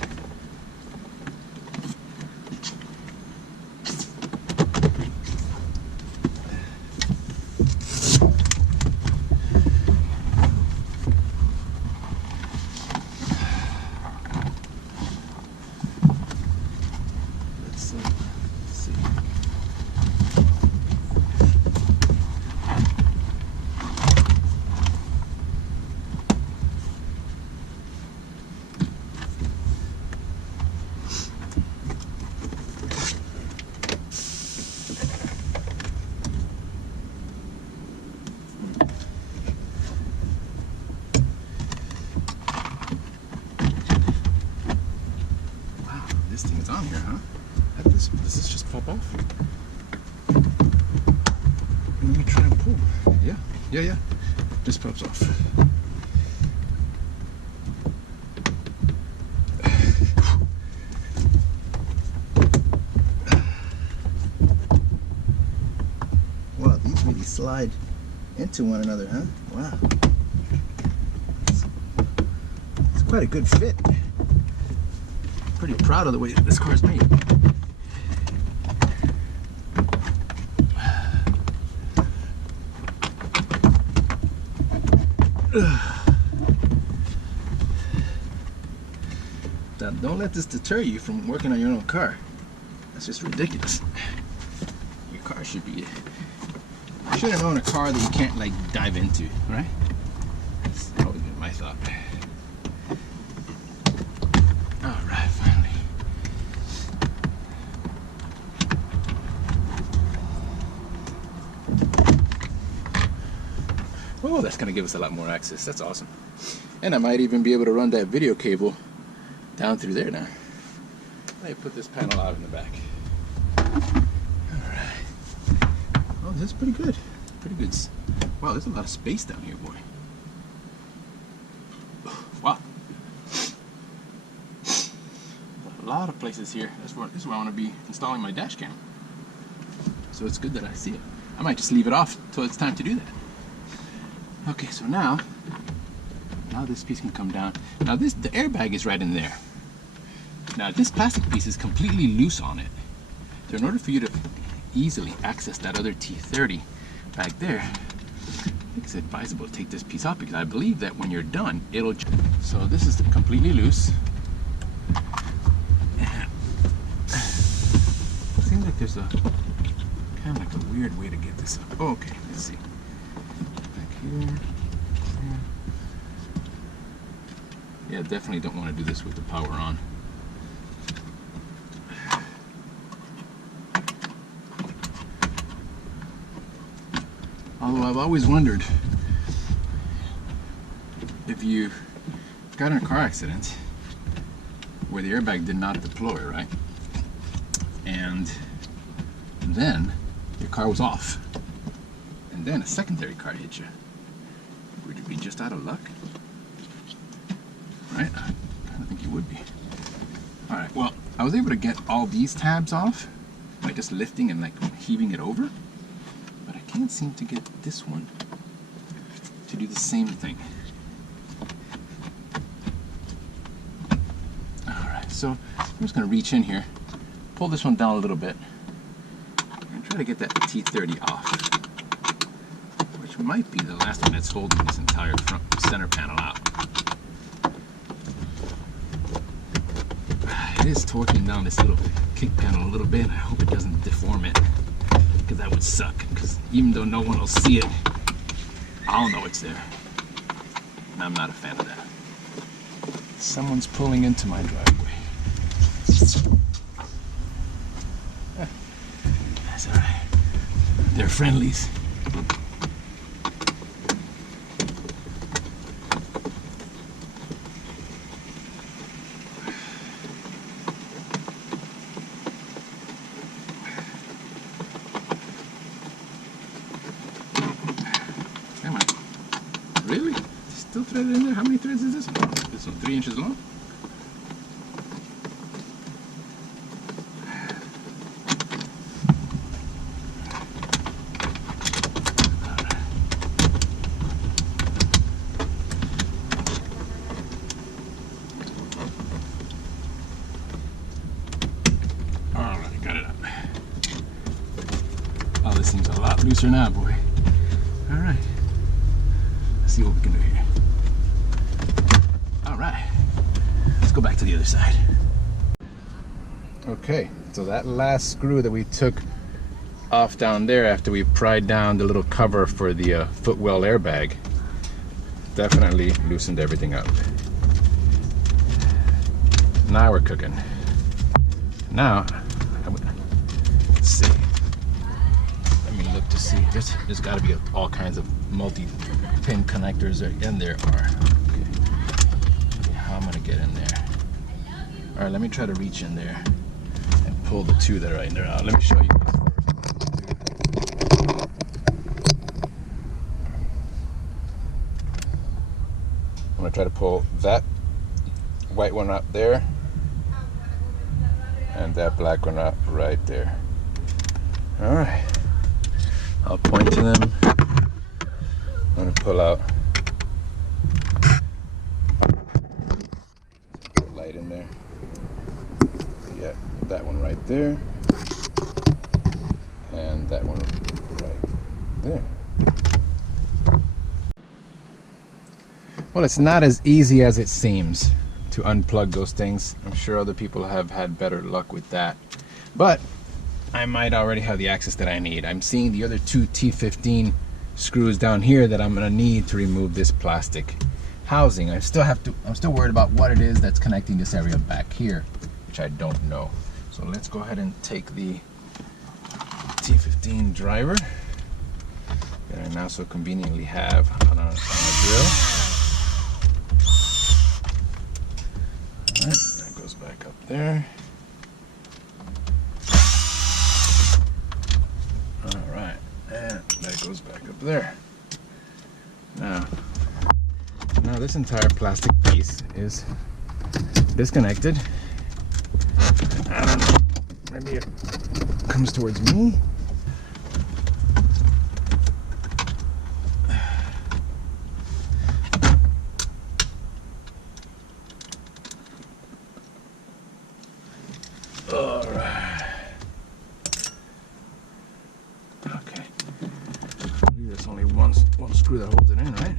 This thing is on here, huh? Does this just pop off? Let me try and pull. Yeah. Just pops off. Wow, these really slide into one another, huh? Wow. It's quite a good fit. Pretty proud of the way this car is made. Now, don't let this deter you from working on your own car. That's just ridiculous. Your car should be. You shouldn't own a car that you can't like dive into, right? That's always been my thought. All right, finally. Oh, that's gonna give us a lot more access. That's awesome. And I might even be able to run that video cable down through there now. Let me put this panel out in the back. Alright. Oh, this is pretty good. Pretty good. Wow, there's a lot of space down here, boy. Wow. A lot of places here. This is where I want to be installing my dash cam. So it's good that I see it. I might just leave it off till it's time to do that. Okay, so now this piece can come down. Now the airbag is right in there. Now this plastic piece is completely loose on it. So in order for you to easily access that other T30 back there, I think it's advisable to take this piece off, because I believe that when you're done, it'll... So this is completely loose. And it seems like there's a kind of like a weird way to get this up. Oh, okay, let's see. Back here. Yeah, definitely don't want to do this with the power on. Although I've always wondered if you got in a car accident where the airbag did not deploy, right? And then your car was off, and then a secondary car hit you. Would you be just out of luck? Right? I kind of think you would be. Alright, well, I was able to get all these tabs off by just lifting and like heaving it over, but I can't seem to get this one to do the same thing. Alright, so I'm just going to reach in here, pull this one down a little bit, and try to get that T30 off, which might be the last one that's holding this entire front center panel out. It is torquing down this little kick panel a little bit. I hope it doesn't deform it. because that would suck, because even though no one will see it, I'll know it's there. And I'm not a fan of that. Someone's pulling into my driveway. That's alright. They're friendlies. Come on. Really? Still threaded in there? How many threads is this one? This one 3 inches long? Alright, got it up. Oh, this seems a lot looser now, boy. Alright. Let's see what we can do here. Alright. Let's go back to the other side. Okay, so that last screw that we took off down there after we pried down the little cover for the footwell airbag definitely loosened everything up. Now we're cooking. Now, let's see. Let me look to see. There's got to be all kinds of multi-pin connectors in there. Okay, how am I gonna get in there? All right, let me try to reach in there and pull the two that are in there out. Let me show you guys first. I'm gonna try to pull that white one up there and that black one up right there. All right, I'll point to them. I'm gonna pull out. Put light in there. Yeah, that one right there, and that one right there. Well, it's not as easy as it seems to unplug those things. I'm sure other people have had better luck with that, but I might already have the access that I need. I'm seeing the other two T15 screws down here that I'm gonna need to remove this plastic housing. I'm still worried about what it is that's connecting this area back here, which I don't know. So let's go ahead and take the T15 driver that I now so conveniently have on a drill. All right, that goes back up there. All right, and that goes back up there. Now this entire plastic piece is disconnected. I don't know, maybe it comes towards me. All right. Okay. There's only one screw that holds it in, right?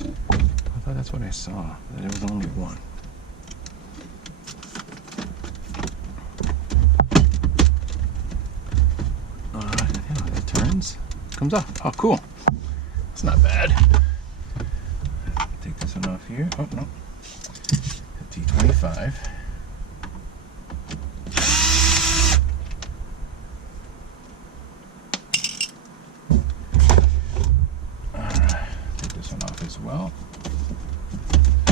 I thought that's what I saw, that there was only one. Alright, yeah, it turns, comes off. Oh, cool. It's not bad. Take this one off here. Oh, no. The T25. As well. I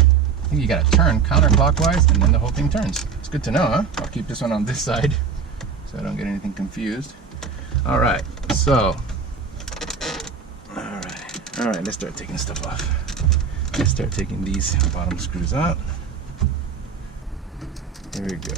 think you gotta turn counterclockwise and then the whole thing turns. It's good to know, huh? I'll keep this one on this side so I don't get anything confused. All right, so, all right, let's start taking stuff off. Let's start taking these bottom screws out. Here we go.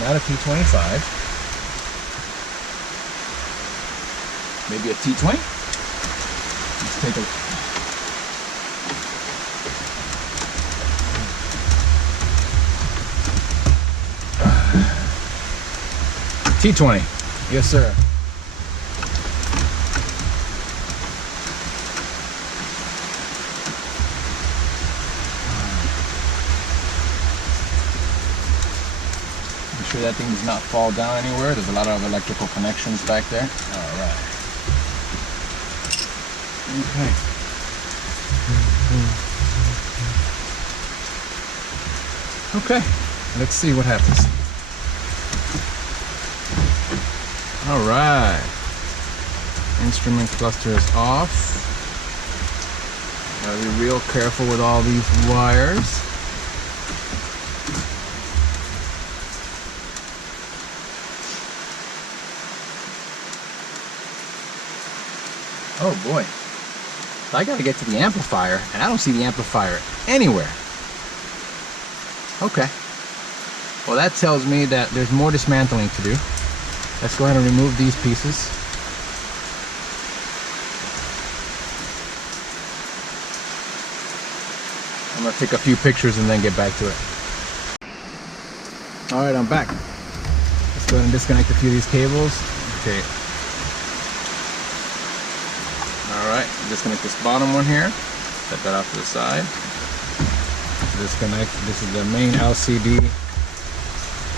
Not a T25. maybe a T20. Let's take a look. T20. Yes, sir. Make sure that thing does not fall down anywhere. There's a lot of electrical connections back there. All right. Okay. Okay. Let's see what happens. All right, instrument cluster is off. Gotta be real careful with all these wires. Oh boy, so I gotta get to the amplifier, and I don't see the amplifier anywhere. Okay, well that tells me that there's more dismantling to do. Let's go ahead and remove these pieces. I'm going to take a few pictures and then get back to it. Alright, I'm back. Let's go ahead and disconnect a few of these cables. Okay. Alright, disconnect this bottom one here. Set that off to the side. Disconnect. This is the main LCD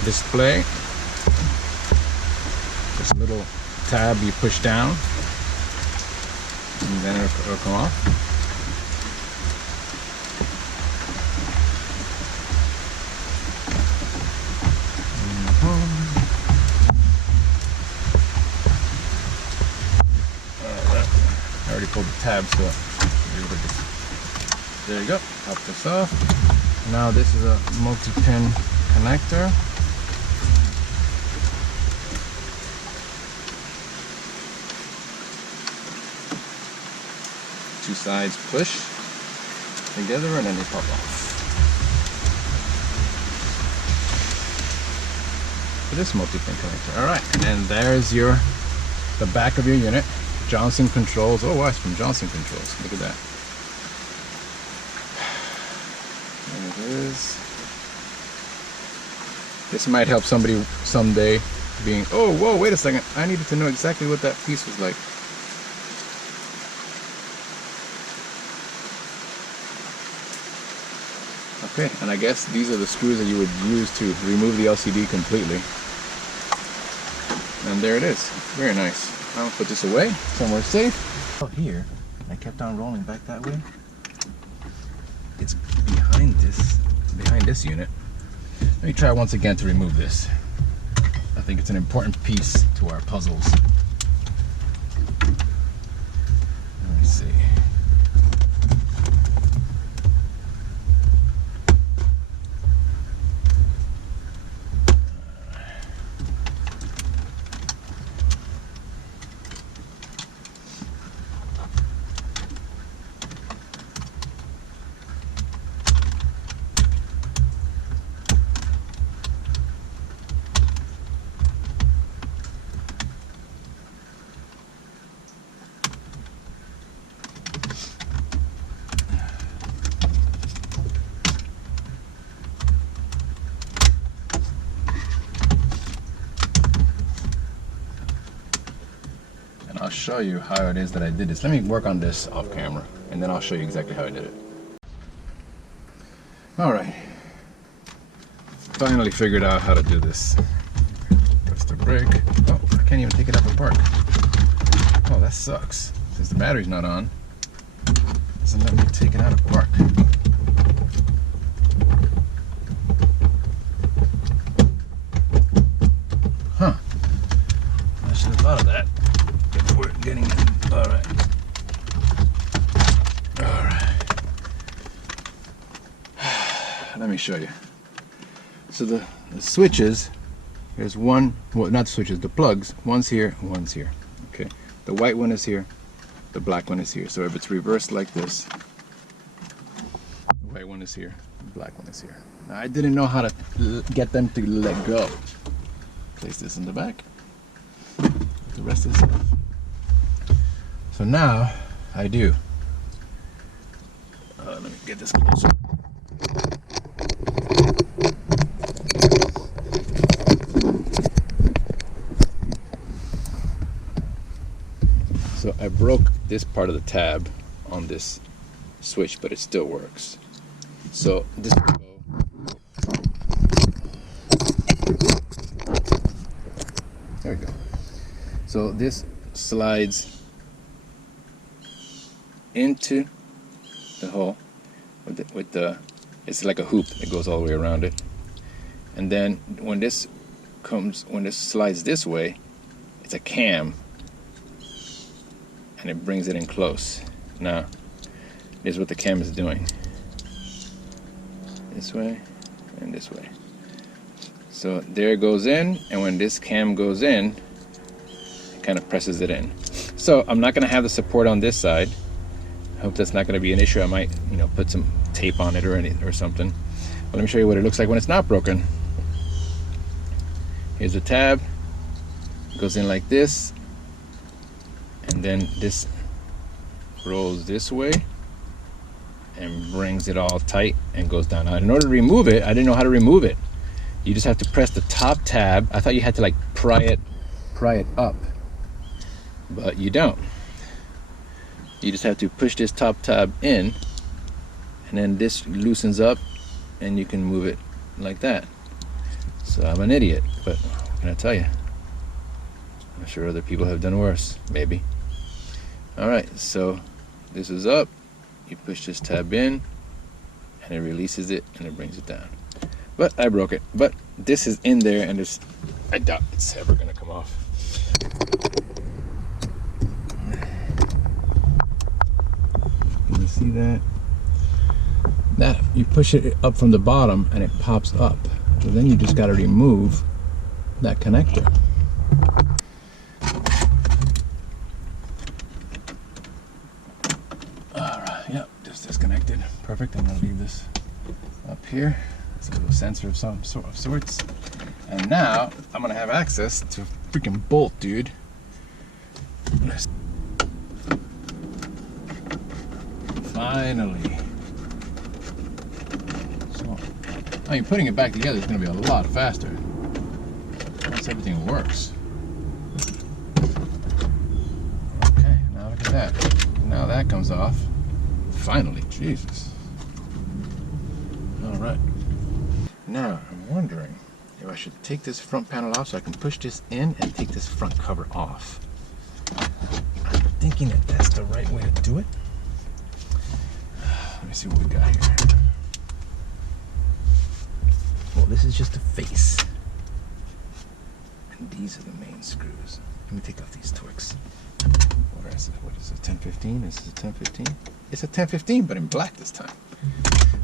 display. This little tab you push down and then it'll come off. Alright, I already pulled the tab, so there you go. Pop this off. Now this is a multi-pin connector. Two sides push together and then they pop off. For this multi-pin connector. Alright, and then there's the back of your unit. Johnson Controls. Oh wow, it's from Johnson Controls. Look at that. There it is. This might help somebody someday being, oh whoa, wait a second. I needed to know exactly what that piece was like. Okay, and I guess these are the screws that you would use to remove the LCD completely. And there it is. Very nice. I'm gonna put this away somewhere safe. Out here, I kept on rolling back that way. It's behind this unit. Let me try once again to remove this. I think it's an important piece to our puzzles. Let's see. I'll show you how it is that I did this. Let me work on this off camera and then I'll show you exactly how I did it. Alright. Finally figured out how to do this. Press the brake. Oh, I can't even take it up apart. Oh, that sucks. Since the battery's not on, it doesn't let me take it out apart. Huh. I should have thought of that. We're getting it. Alright. Alright. Let me show you. So the switches, there's one, well not the switches, the plugs, one's here, one's here. Okay. The white one is here, the black one is here. So if it's reversed like this, the white one is here, the black one is here. Now I didn't know how to get them to let go. Place this in the back. The rest is off. So now I do. Let me get this closer. So I broke this part of the tab on this switch, but it still works. So this will go. There we go. So this slides into the hole with the it's like a hoop that goes all the way around it. And then when this slides this way, it's a cam. And it brings it in close. Now, here's what the cam is doing. This way and this way. So there it goes in, and when this cam goes in, it kind of presses it in. So I'm not gonna have the support on this side. I hope that's not gonna be an issue. I might, put some tape on it or something. But let me show you what it looks like when it's not broken. Here's the tab. It goes in like this. And then this rolls this way and brings it all tight and goes down. Now, in order to remove it, I didn't know how to remove it. You just have to press the top tab. I thought you had to like pry it up, but you don't. You just have to push this top tab in, and then this loosens up, and you can move it like that. So I'm an idiot, but what can I tell you? I'm sure other people have done worse, maybe. All right, so this is up. You push this tab in, and it releases it, and it brings it down. But I broke it. But this is in there, and I doubt it's ever gonna come off. Can you see that? That you push it up from the bottom, and it pops up. So then you just got to remove that connector. Yep, just disconnected. Perfect. I'm gonna leave this up here. It's a little sensor of some sort of sorts. And now I'm gonna have access to a freaking bolt, dude. Finally. So, putting it back together is gonna be a lot faster once everything works. Okay, now look at that. Now that comes off. Finally, Jesus. All right. Now, I'm wondering if I should take this front panel off so I can push this in and take this front cover off. I'm thinking that that's the right way to do it. Let me see what we got here. Well, this is just a face. And these are the main screws. Let me take off these Torx. What is it? What is it? 1015? Is this a 1015? It's a 1015, but in black this time.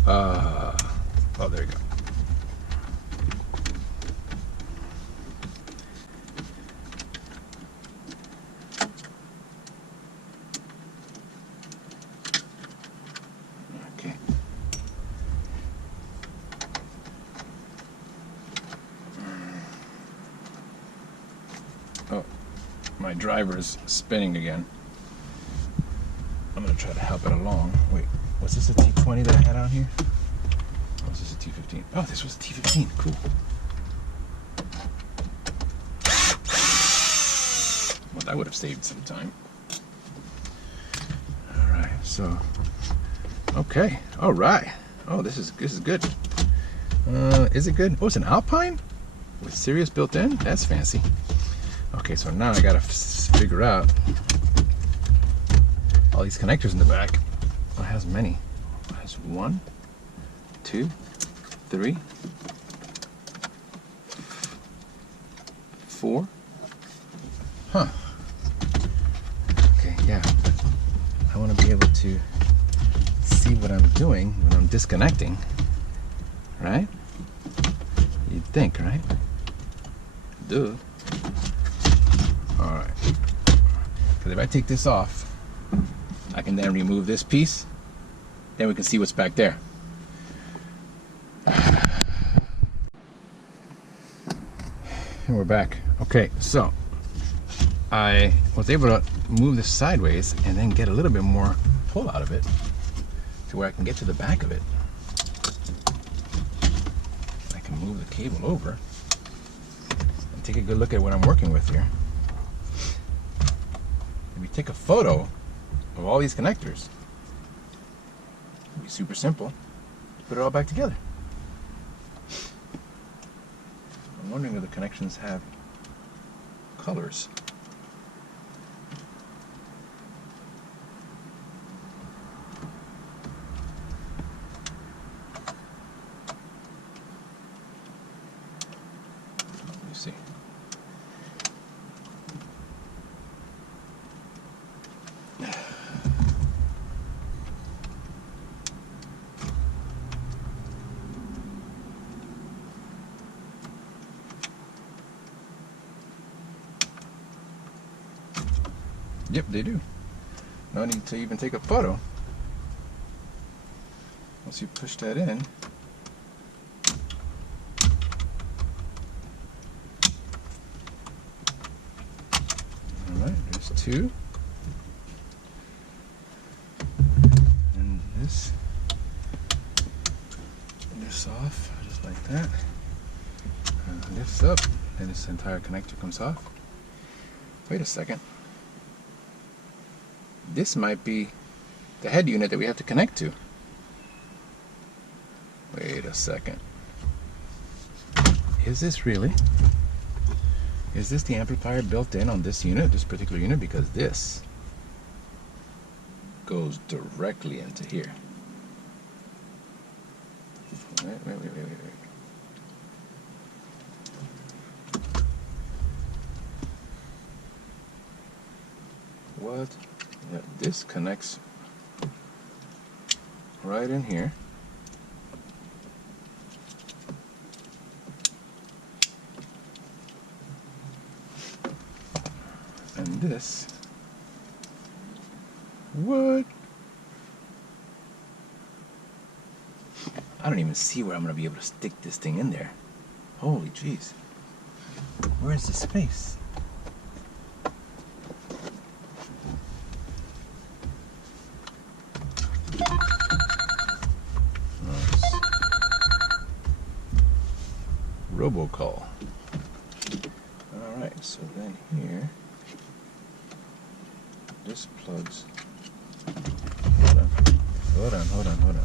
Oh, there you go. Okay. Oh, my driver's spinning again. I'm gonna try to help it along. Wait, was this a T20 that I had on here? Oh, was this a T15? Oh, this was a T15. Cool. Well, that would have saved some time. All right, so okay, all right. Oh, this is good. Is it good? Oh, it's an Alpine with Sirius built in. That's fancy. Okay, so now I gotta figure out all these connectors in the back. Oh, it has many. It has 1, 2, 3, 4. Huh. Okay, yeah. I want to be able to see what I'm doing when I'm disconnecting. Right? You'd think, right? Duh. Alright. Because if I take this off, I can then remove this piece, then we can see what's back there. And we're back. Okay, so I was able to move this sideways and then get a little bit more pull out of it to where I can get to the back of it. I can move the cable over and take a good look at what I'm working with here. If we take a photo of all these connectors, it'll be super simple to put it all back together. I'm wondering if the connections have colors. Let me see. Yep, they do. No need to even take a photo. Once you push that in, alright, there's two. And this off, just like that. Lifts up, and this entire connector comes off. Wait a second. This might be the head unit that we have to connect to. Wait a second. Is this really? Is this the amplifier built in on this unit, this particular unit? Because this goes directly into here. Wait. What? Yeah, this connects right in here. And this, what? I don't even see where I'm going to be able to stick this thing in there. Holy jeez. Where's the space? Robocall. Alright, so then here, this plugs. Hold on.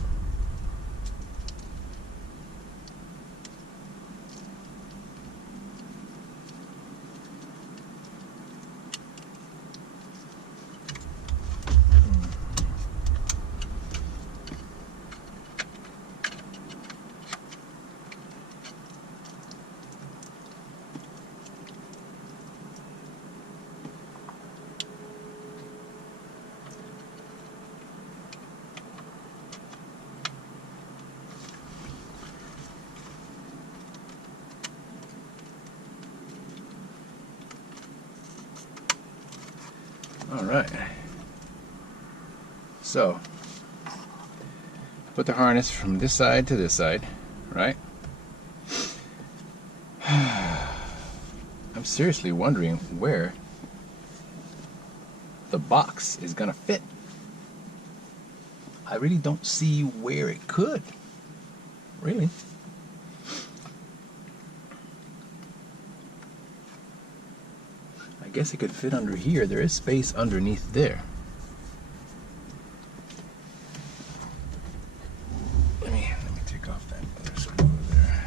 Alright, so put the harness from this side to this side, right? I'm seriously wondering where the box is gonna fit. I really don't see where it could, really. I guess it could fit under here. There is space underneath there. Let me take off that other screw over there.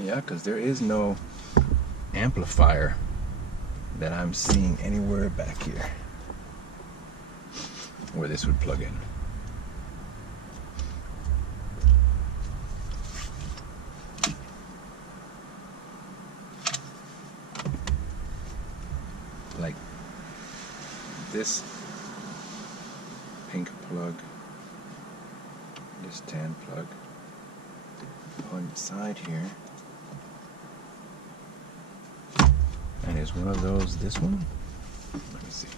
Yeah, because there is no amplifier that I'm seeing anywhere back here where this would plug in. Like this pink plug stand plug. Go inside here. And is one of those this one? Let me see.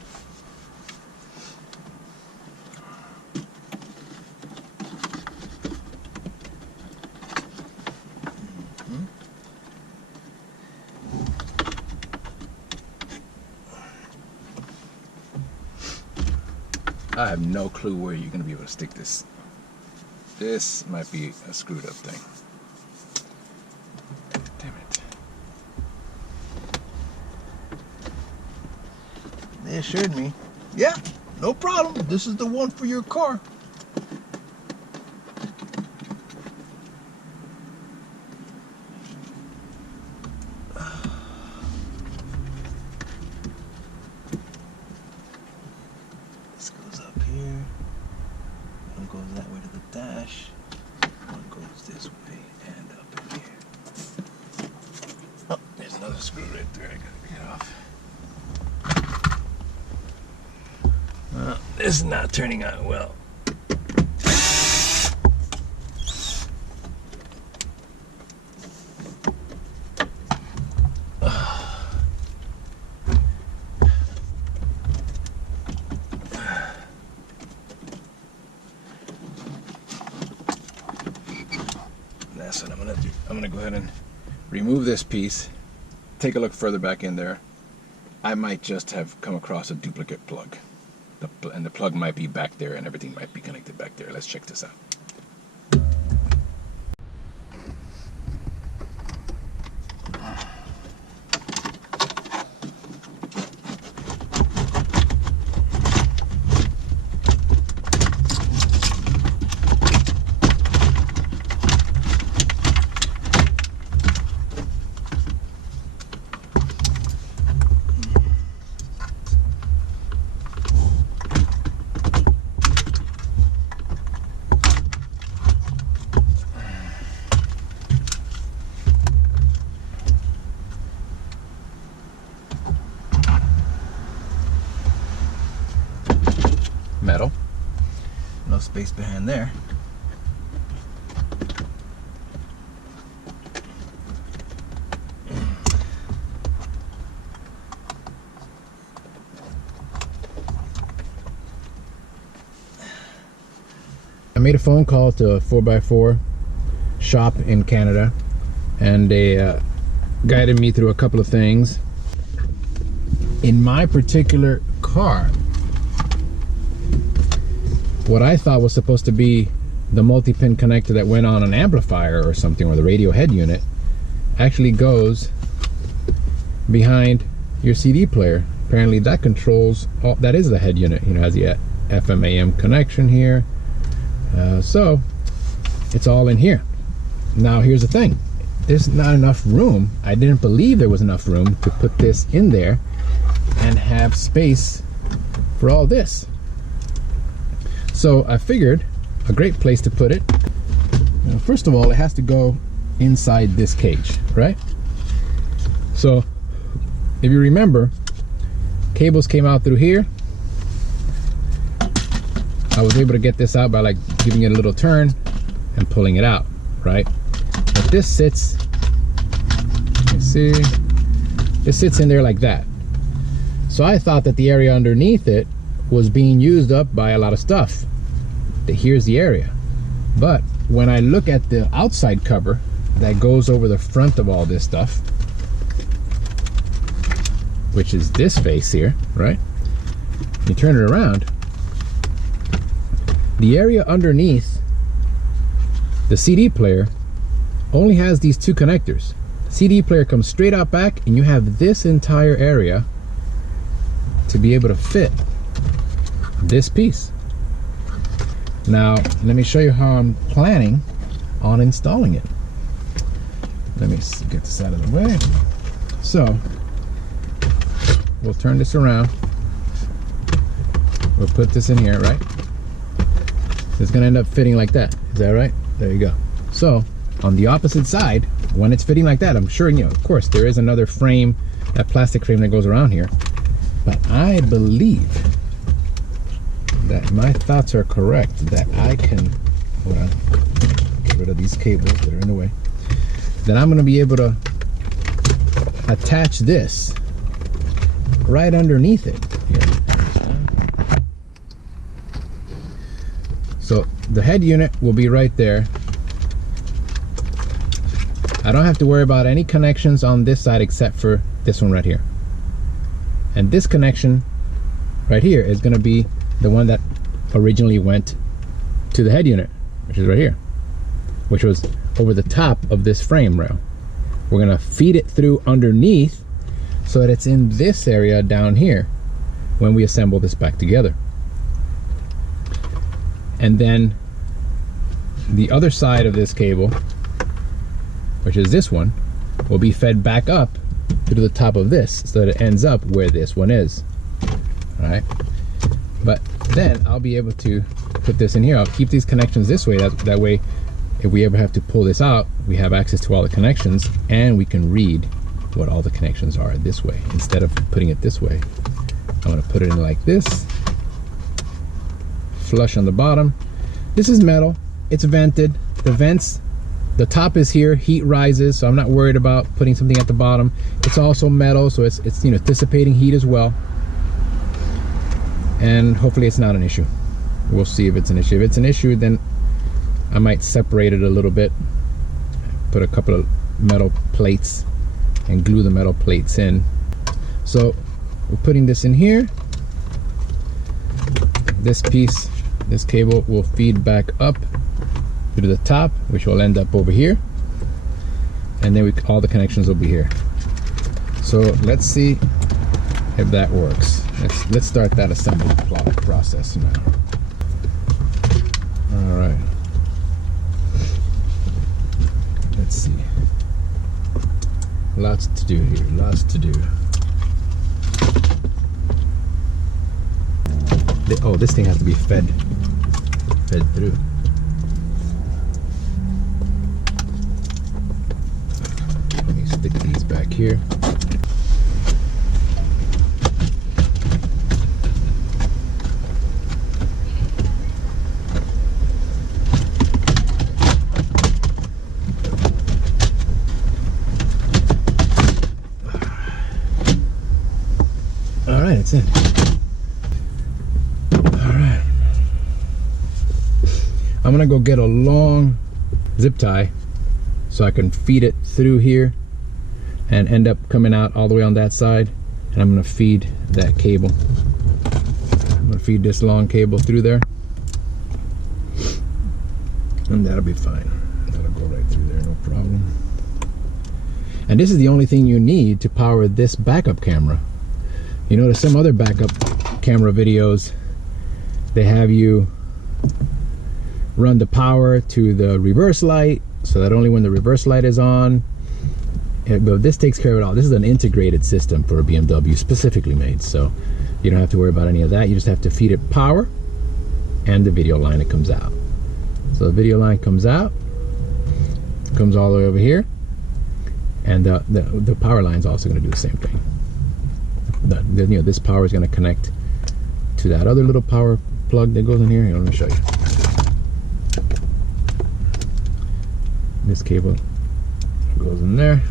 I have no clue where you're going to be able to stick this. This might be a screwed up thing. Damn it. They assured me, yeah, no problem. This is the one for your car. This goes up here. One goes that way to the dash. One goes this way and up in here. Oh, there's another screw right there. I gotta get off. This is not turning out well. That's what I'm gonna do. I'm gonna go ahead and remove this piece, take a look further back in there. I might just have come across a duplicate plug. And the plug might be back there and everything might be connected back there. Let's check this out. Metal, no space behind there. I made a phone call to a 4x4 shop in Canada, and they guided me through a couple of things. In my particular car, what I thought was supposed to be the multi-pin connector that went on an amplifier or something, or the radio head unit, actually goes behind your CD player. Apparently that controls all, that is the head unit, you know, has the FM AM connection here. So it's all in here. Now here's the thing, there's not enough room. I didn't believe there was enough room to put this in there and have space for all this. So I figured a great place to put it, first of all, it has to go inside this cage, right? So if you remember, cables came out through here. I was able to get this out by like giving it a little turn and pulling it out, right? But this sits, you see, it sits in there like that. So I thought that the area underneath it was being used up by a lot of stuff. Here's the area. But when I look at the outside cover that goes over the front of all this stuff, which is this face here, right? You turn it around, the area underneath the CD player only has these two connectors. CD player comes straight out back, and you have this entire area to be able to fit this piece. Now let me show you how I'm planning on installing it. Let me get this out of the way. So we'll turn this around, we'll put this in here, right? It's gonna end up fitting like that. Is that right? There you go. So on the opposite side, when it's fitting like that, I'm sure, you know, of course there is another frame, that plastic frame that goes around here, but I believe that my thoughts are correct, that I can Hold on. Get rid of these cables that are in the way. Then I'm going to be able to attach this right underneath it. Here. So the head unit will be right there. I don't have to worry about any connections on this side except for this one right here. And this connection right here is going to be the one that originally went to the head unit, which is right here, which was over the top of this frame rail. We're going to feed it through underneath so that it's in this area down here when we assemble this back together. And then the other side of this cable, which is this one, will be fed back up through the top of this so that it ends up where this one is. All right, but then I'll be able to put this in here. I'll keep these connections this way. That way, if we ever have to pull this out, we have access to all the connections and we can read what all the connections are this way. Instead of putting it this way, I'm going to put it in like this, flush on the bottom. This is metal, it's vented. The vents, the top is here, heat rises, so I'm not worried about putting something at the bottom. It's also metal, so it's you know, dissipating heat as well. And hopefully it's not an issue. We'll see if it's an issue. If it's an issue, then I might separate it a little bit, put a couple of metal plates and glue the metal plates in. So we're putting this in here. This piece, this cable will feed back up to the top, which will end up over here, and then all the connections will be here. So let's see if that works. Let's start that assembly process now. All right. Let's see. Lots to do here. Lots to do. Oh, this thing has to be fed through. Let me stick these back here. All right, it's in. All right. I'm gonna go get a long zip tie so I can feed it through here and end up coming out all the way on that side. And I'm gonna feed that cable. I'm gonna feed this long cable through there. And that'll be fine. That'll go right through there, no problem. And this is the only thing you need to power this backup camera. You notice some other backup camera videos, they have you run the power to the reverse light so that only when the reverse light is on. But this takes care of it all. This is an integrated system for a BMW, specifically made, so you don't have to worry about any of that. You just have to feed it power and the video line that comes out. So the video line comes out, comes all the way over here, and the power line is also going to do the same thing. You know, this power is going to connect to that other little power plug that goes in here. Let me show you. This cable goes in there.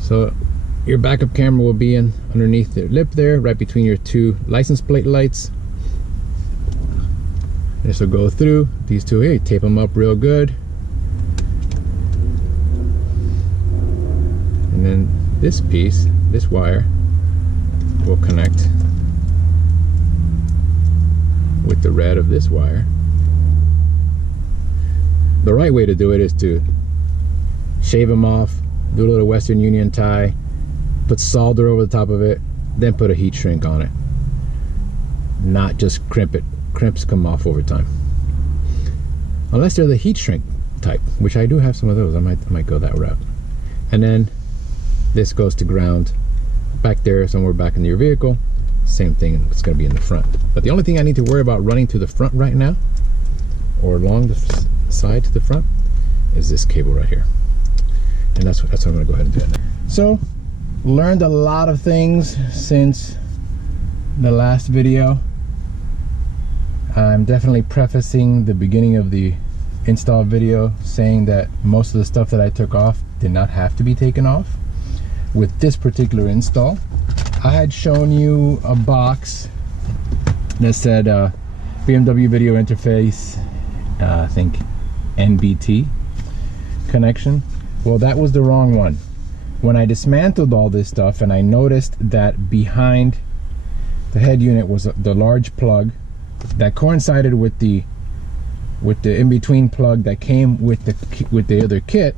So your backup camera will be in underneath the lip there, right between your two license plate lights. This will go through these two here. You tape them up real good. And then this piece, this wire, will connect with the red of this wire. The right way to do it is to shave them off, do a little Western Union tie, put solder over the top of it, then put a heat shrink on it. Not just crimp it. Crimps come off over time. Unless they're the heat shrink type, which I do have some of those. I might go that route. And then this goes to ground back there, somewhere back in your vehicle. Same thing, it's going to be in the front. But the only thing I need to worry about running to the front right now, or along the side to the front, is this cable right here. And that's what I'm going to go ahead and do it now. So, learned a lot of things since the last video. I'm definitely prefacing the beginning of the install video saying that most of the stuff that I took off did not have to be taken off. With this particular install, I had shown you a box that said BMW video interface, I think NBT connection. Well, that was the wrong one. When I dismantled all this stuff and I noticed that behind the head unit was the large plug that coincided with the in-between plug that came with the other kit,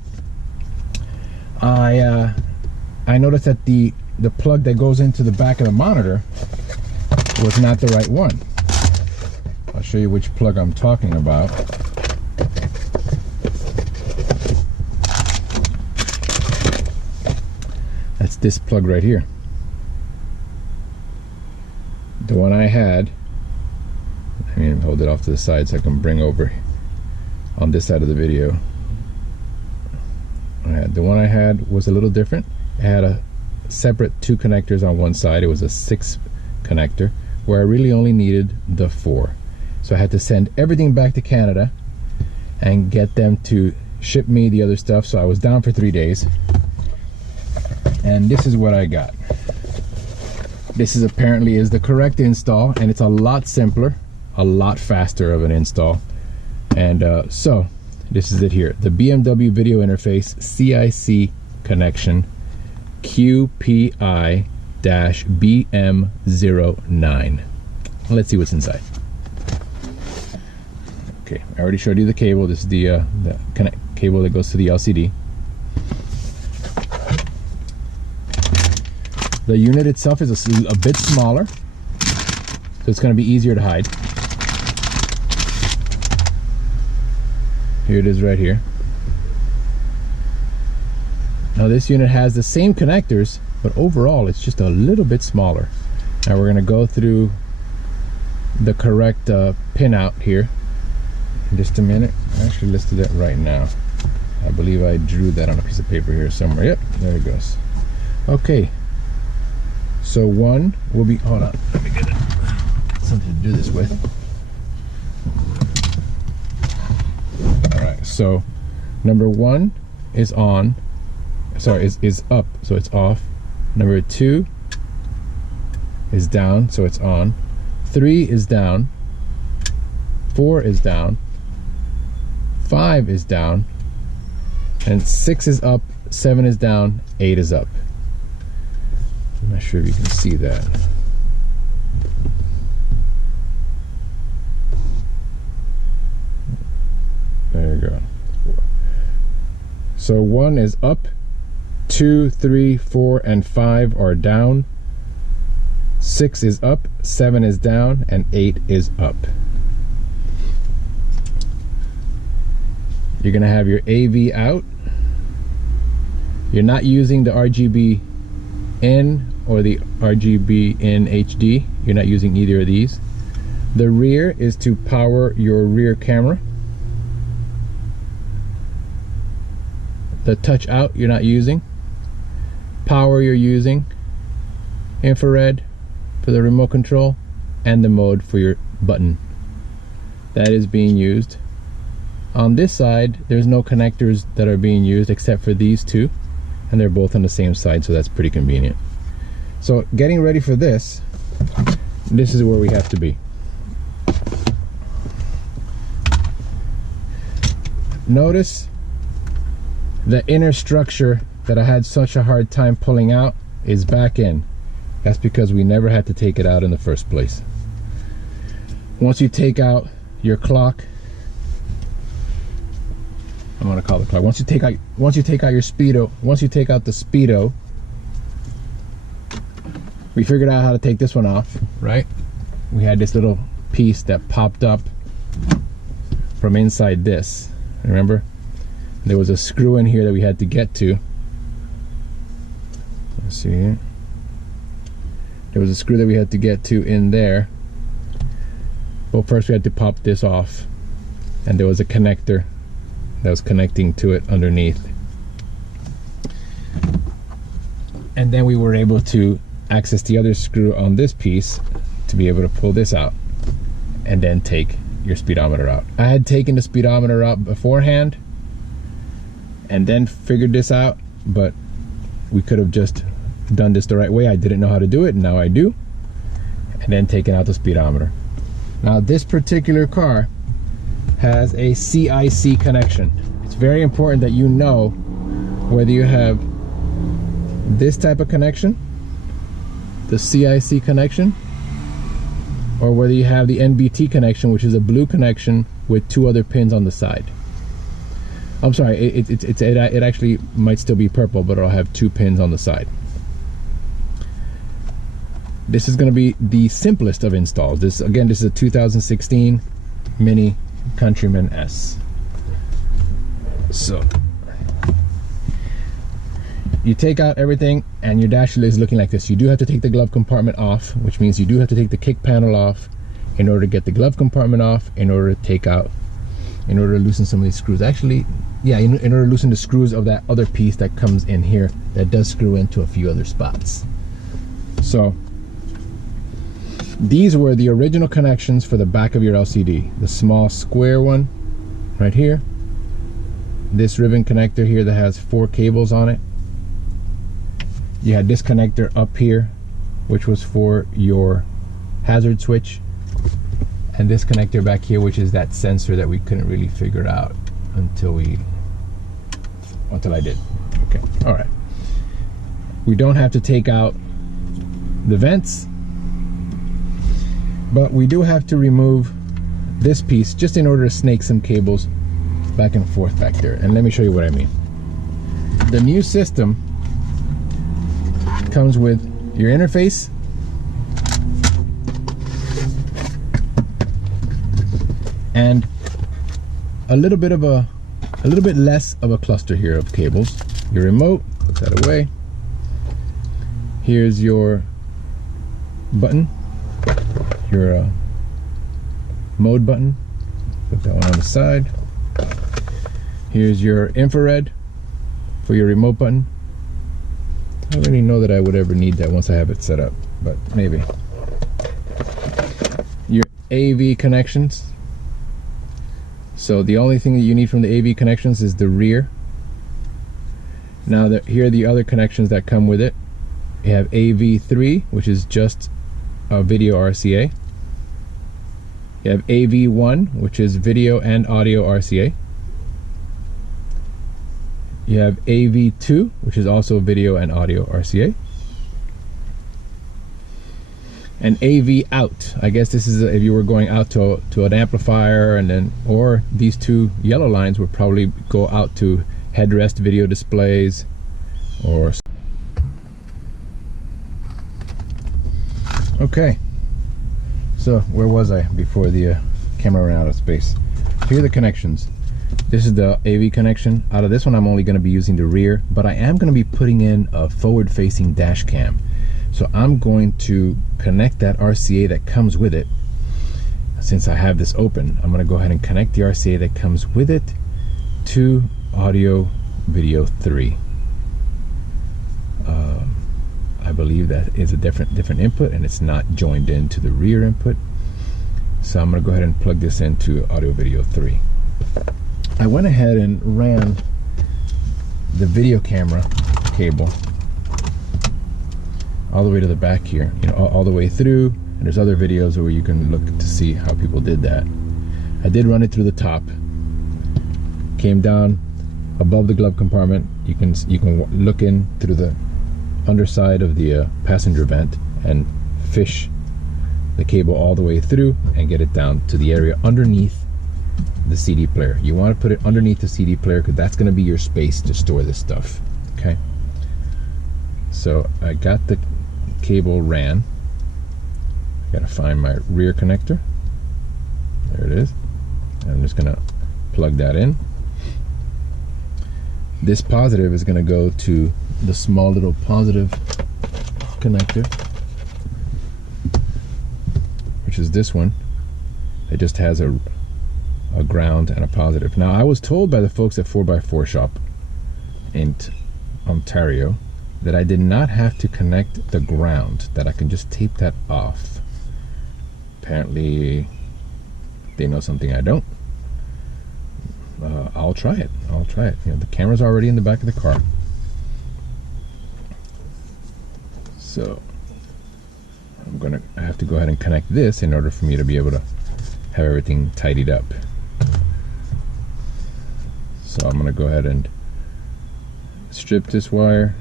I noticed that the plug that goes into the back of the monitor was not the right one. I'll show you which plug I'm talking about. That's this plug right here. The one I had, I mean, hold it off to the side so I can bring over on this side of the video. The one I had was a little different. It had a separate 2 connectors on one side. It was a 6 connector where I really only needed the 4. So I had to send everything back to Canada and get them to ship me the other stuff. So I was down for 3 days. And this is what I got. This is apparently is the correct install, and it's a lot simpler, a lot faster of an install. And so this is it here, the BMW video interface CIC connection QPI-BM09. Let's see what's inside. Okay, I already showed you the cable. This is the cable that goes to the LCD. The unit itself is a bit smaller, so it's going to be easier to hide. Here it is right here. Now this unit has the same connectors, but overall it's just a little bit smaller. Now we're going to go through the correct pin out here in just a minute. I actually listed it right now. I believe I drew that on a piece of paper here somewhere. Yep, there it goes. Okay. So one will be, hold on, let me get something to do this with. All right, so number 1 is on, sorry, is up, so it's off. Number 2 is down, so it's on. 3 is down. 4 is down. 5 is down. And 6 is up, 7 is down, 8 is up. I'm not sure if you can see that. There you go. So 1 is up, 2, 3, 4, and 5 are down. 6 is up, 7 is down, and 8 is up. You're gonna have your AV out. You're not using the RGB in or the RGB in HD. You're not using either of these. The rear is to power your rear camera. The touch out you're not using. Power you're using. Infrared for the remote control, and the mode for your button. That is being used. On this side there's no connectors that are being used except for these 2, and they're both on the same side, so that's pretty convenient. So getting ready for this is where we have to be. Notice the inner structure that I had such a hard time pulling out is back in. That's because we never had to take it out in the first place. Once you take out your clock, I'm gonna call it clock. Once you take out your speedo, once you take out the speedo, we figured out how to take this one off, right? We had this little piece that popped up from inside this. Remember? There was a screw in here that we had to get to. Let's see here. There was a screw that we had to get to in there. But first we had to pop this off. And there was a connector that was connecting to it underneath. And then we were able to access the other screw on this piece to be able to pull this out and then take your speedometer out. I had taken the speedometer out beforehand and then figured this out, but we could have just done this the right way. I didn't know how to do it, and now I do. And then taken out the speedometer. Now this particular car has a CIC connection. It's very important that you know whether you have this type of connection, the CIC connection, or whether you have the NBT connection, which is a blue connection with 2 other pins on the side. I'm sorry, it actually might still be purple, but it'll have 2 pins on the side. This is going to be the simplest of installs. This is a 2016 Mini Countryman S. So you take out everything and your dash is looking like this. You do have to take the glove compartment off, which means you do have to take the kick panel off in order to get the glove compartment off, in order to loosen some of these screws. Actually, yeah, in order to loosen the screws of that other piece that comes in here that does screw into a few other spots. So these were the original connections for the back of your LCD. The small square one right here, this ribbon connector here that has 4 cables on it. You had this connector up here, which was for your hazard switch, and this connector back here, which is that sensor that we couldn't really figure out until I did. Okay, all right. We don't have to take out the vents, but we do have to remove this piece just in order to snake some cables back and forth back there. And let me show you what I mean. The new system comes with your interface, and a little bit less of a cluster here of cables. Your remote, put that away. Here's your button, your mode button, put that one on the side. Here's your infrared for your remote button. I don't really know that I would ever need that once I have it set up, but maybe. Your AV connections. So the only thing that you need from the AV connections is the rear. Now here are the other connections that come with it. You have AV3, which is just a video RCA. You have AV1, which is video and audio RCA. You have AV2, which is also video and audio RCA. And AV out. I guess this is if you were going out to an amplifier, and then, or these 2 yellow lines would probably go out to headrest video displays, or. Okay. So where was I before the camera ran out of space? Here are the connections. This is the AV connection. Out of this one, I'm only going to be using the rear, but I am going to be putting in a forward-facing dash cam. So I'm going to connect that RCA that comes with it. Since I have this open, I'm going to go ahead and connect the RCA that comes with it to audio video 3. I believe that is a different input, and it's not joined into the rear input. So I'm going to go ahead and plug this into audio video 3. I went ahead and ran the video camera cable all the way to the back here, all the way through, and there's other videos where you can look to see how people did that. I did run it through the top, came down above the glove compartment. You can look in through the underside of the passenger vent and fish the cable all the way through and get it down to the area underneath the CD player. You want to put it underneath the CD player because that's going to be your space to store this stuff. Okay, so I got the cable ran. Got to find my rear connector. There it is. I'm just going to plug that in. This positive is going to go to the small little positive connector, which is this one. It just has a ground and a positive. Now, I was told by the folks at 4x4 Shop in Ontario that I did not have to connect the ground, that I can just tape that off. Apparently they know something I don't. I'll try it. You know, the camera's already in the back of the car, so I have to go ahead and connect this in order for me to be able to have everything tidied up. So I'm gonna go ahead and strip this wire,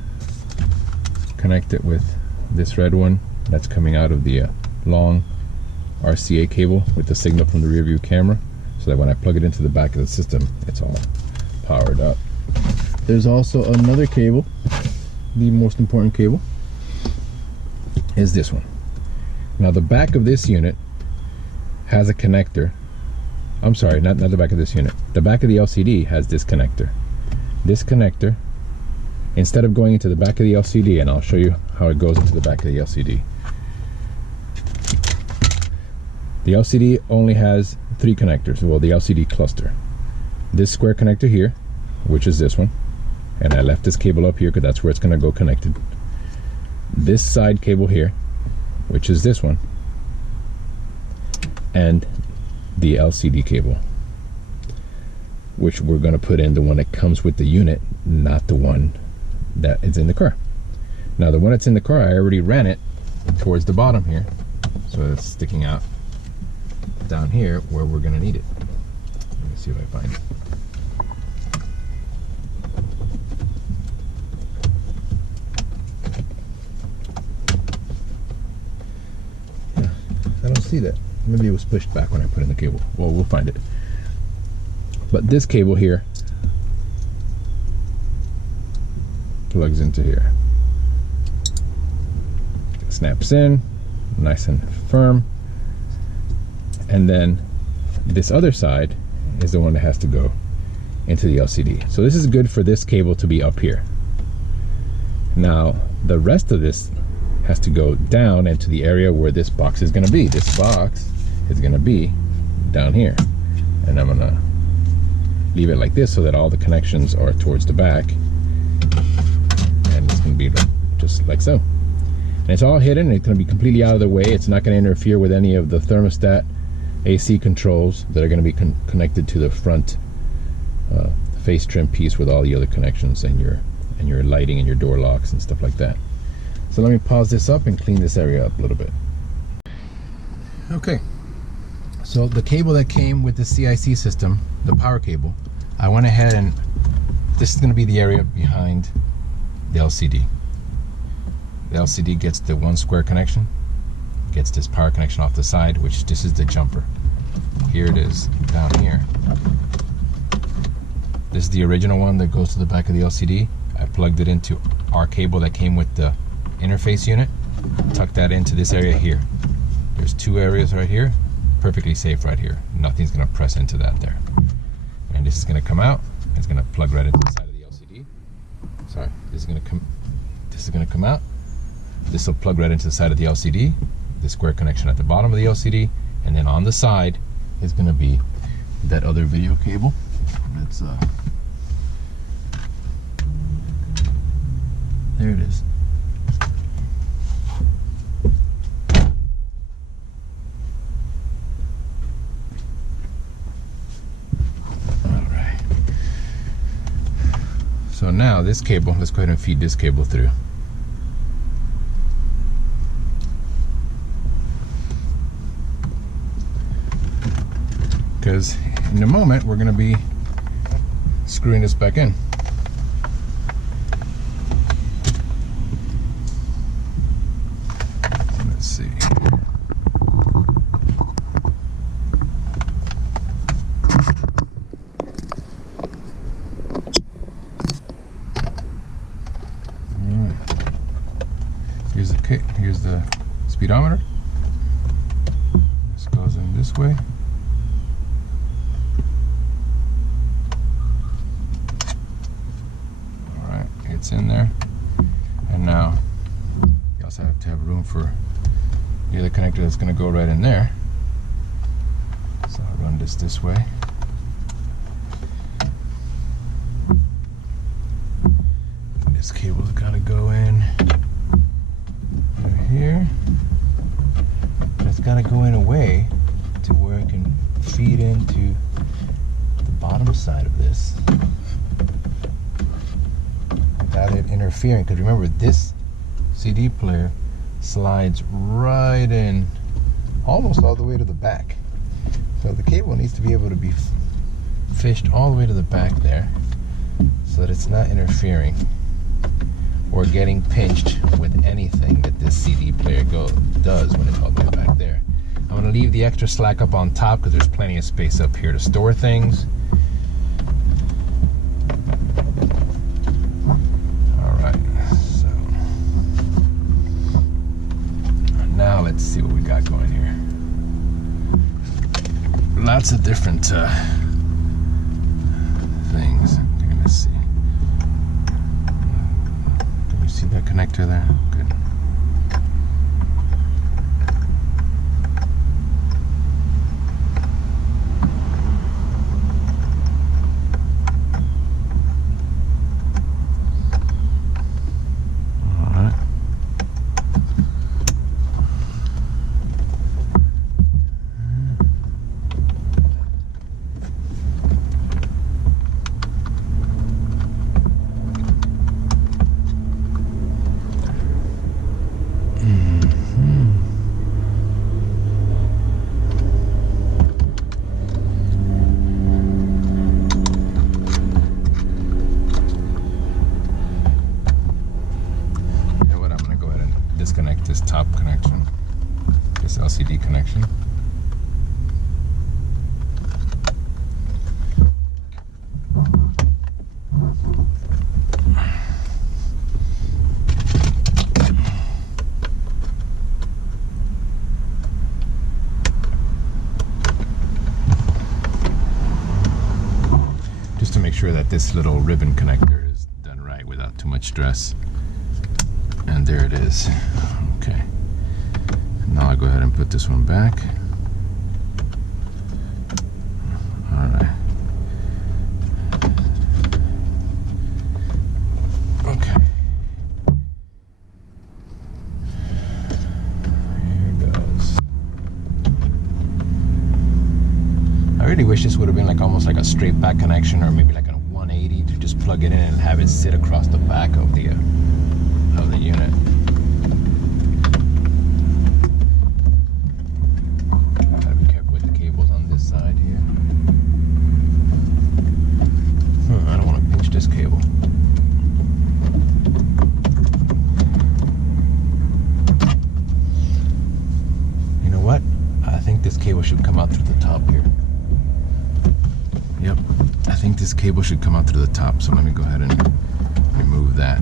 connect it with this red one that's coming out of the long RCA cable with the signal from the rear view camera, so that when I plug it into the back of the system, it's all powered up. There's also another cable. The most important cable is this one. Now the back of this unit has a connector. I'm sorry, not the back of this unit. The back of the LCD has this connector. This connector, instead of going into the back of the LCD, and I'll show you how it goes into the back of the LCD. The LCD only has 3 connectors, well, the LCD cluster. This square connector here, which is this one, and I left this cable up here because that's where it's going to go connected. This side cable here, which is this one, and the LCD cable, which we're going to put in the one that comes with the unit, not the one that is in the car. Now the one that's in the car, I already ran it towards the bottom here, so it's sticking out down here where we're going to need it. Let me see if I find it. Yeah, I don't see that. Maybe it was pushed back when I put in the cable. Well, we'll find it. But this cable here plugs into here. It snaps in, nice and firm. And then this other side is the one that has to go into the LCD. So this is good for this cable to be up here. Now the rest of this has to go down into the area where this box is going to be. This box is going to be down here, and I'm going to leave it like this so that all the connections are towards the back, and it's going to be just like so. And it's all hidden. It's going to be completely out of the way. It's not going to interfere with any of the thermostat AC controls that are going to be connected to the front face trim piece with all the other connections and your lighting and your door locks and stuff like that. So let me pause this up and clean this area up a little bit. Okay, so the cable that came with the CIC system, the power cable, I went ahead and this is going to be the area behind the LCD. The LCD gets the one square connection, gets this power connection off the side, which this is the jumper. Here it is down here. This is the original one that goes to the back of the LCD. I plugged it into our cable that came with the interface unit, tucked that into this area here. There's 2 areas right here, perfectly safe right here. Nothing's gonna press into that there. And this is gonna come out, it's gonna plug right into the side of the LCD. Sorry, this is gonna come out. This will plug right into the side of the LCD, the square connection at the bottom of the LCD, and then on the side is going to be that other video cable. That's there it is. All right. So now this cable, let's go ahead and feed this cable through. Because in a moment we're going to be screwing this back in. Let's see. Alright. Here's the speedometer. This goes in this way. It's in there, and now you also have to have room for the other connector that's going to go right in there. So I'll run this way. And this cable's got to go in here. And it's got to go in a way to where I can feed side of this without it interfering, because remember, this CD player slides right in almost all the way to the back, so the cable needs to be able to be fished all the way to the back there so that it's not interfering or getting pinched with anything that this CD player does when it's all the way back there. I'm going to leave the extra slack up on top because there's plenty of space up here to store things. Alright, so now let's see what we got going here. Lots of different things. Let's see. Can you see that connector there? Good. Disconnect this top connection, this LCD connection. Just to make sure that this little ribbon connector is done right without too much stress. And there it is. Okay. Now I'll go ahead and put this one back. Alright. Okay. Here goes. I really wish this would have been like almost like a straight back connection, or maybe like a 180 to just plug it in and have it sit across the back of the unit. Gotta be careful with the cables on this side here. I don't want to pinch this cable. You know what? I think this cable should come out through the top here. Yep, I think this cable should come out through the top, so let me go ahead and remove that.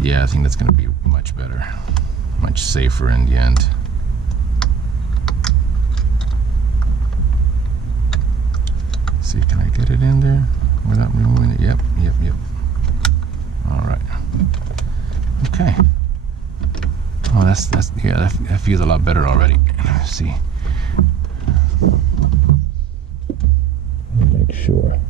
Yeah, I think that's going to be much better, much safer in the end. See, can I get it in there without removing it? Yep. All right. Okay. Oh, that's yeah, that feels a lot better already. Let's see. Make sure.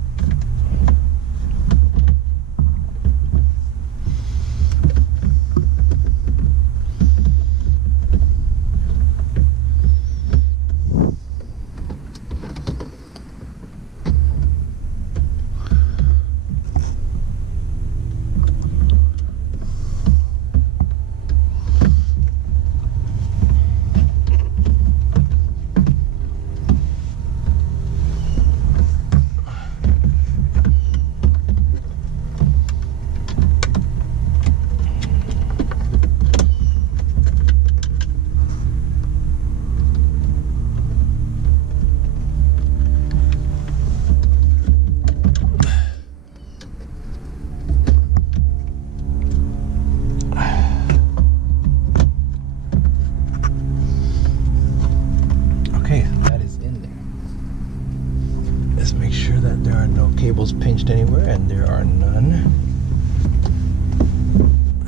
Cables pinched anywhere, and there are none.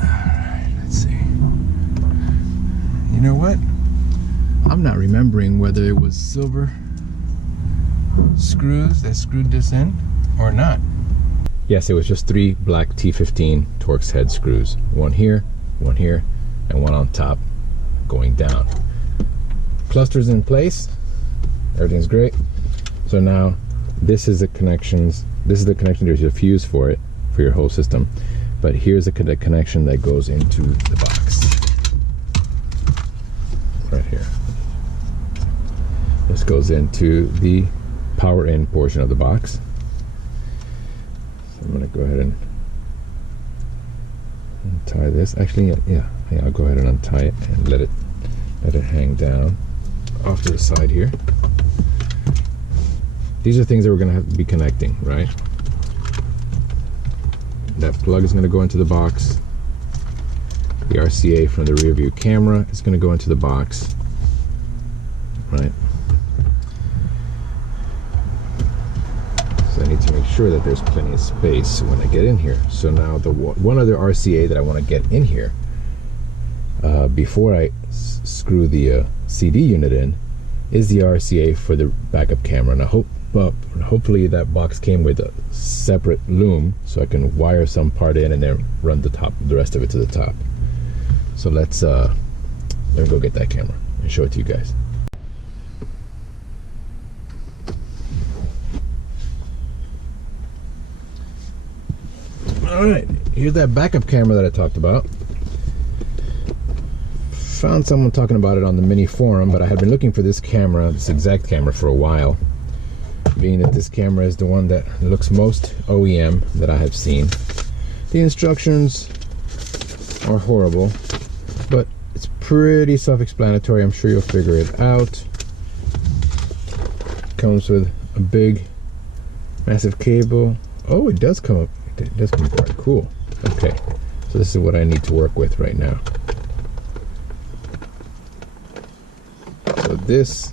Alright, let's see. You know what? I'm not remembering whether it was silver screws that screwed this in or not. Yes, it was just 3 black T15 Torx head screws. One here, and one on top going down. Cluster's in place. Everything's great. So now this is the connections. This is the connection. There's a fuse for it, for your whole system. But here's the connection that goes into the box. Right here. This goes into the power in portion of the box. So I'm gonna go ahead and untie this. Actually, yeah, I'll go ahead and untie it and let it hang down off to the side here. These are things that we're gonna have to be connecting, right? That plug is gonna go into the box. The RCA from the rear view camera is gonna go into the box, right? So I need to make sure that there's plenty of space when I get in here. So now the one other RCA that I want to get in here before I screw the CD unit in is the RCA for the backup camera. And I hopefully that box came with a separate loom so I can wire some part in and then run the rest of it to the top. So let me go get that camera and show it to you guys. Alright, here's that backup camera that I talked about. Found someone talking about it on the Mini forum, but I had been looking for this camera, this exact camera, for a while, being that this camera is the one that looks most OEM that I have seen. The instructions are horrible, but it's pretty self-explanatory. I'm sure you'll figure it out. Comes with a big, massive cable. Oh, it does come up. It does come apart. Cool. Okay, so this is what I need to work with right now. So this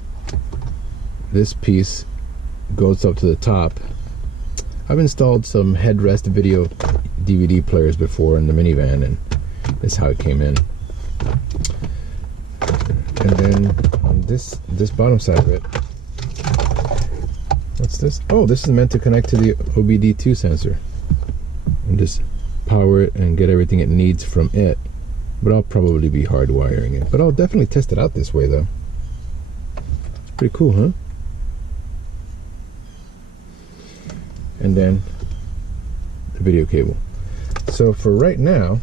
piece goes up to the top. I've installed some headrest video DVD players before in the minivan, and this is how it came in. And then on this bottom side of it, what's this? Oh, this is meant to connect to the OBD2 sensor and just power it and get everything it needs from it. But I'll probably be hardwiring it. But I'll definitely test it out this way though. It's pretty cool, huh? And then the video cable. So for right now,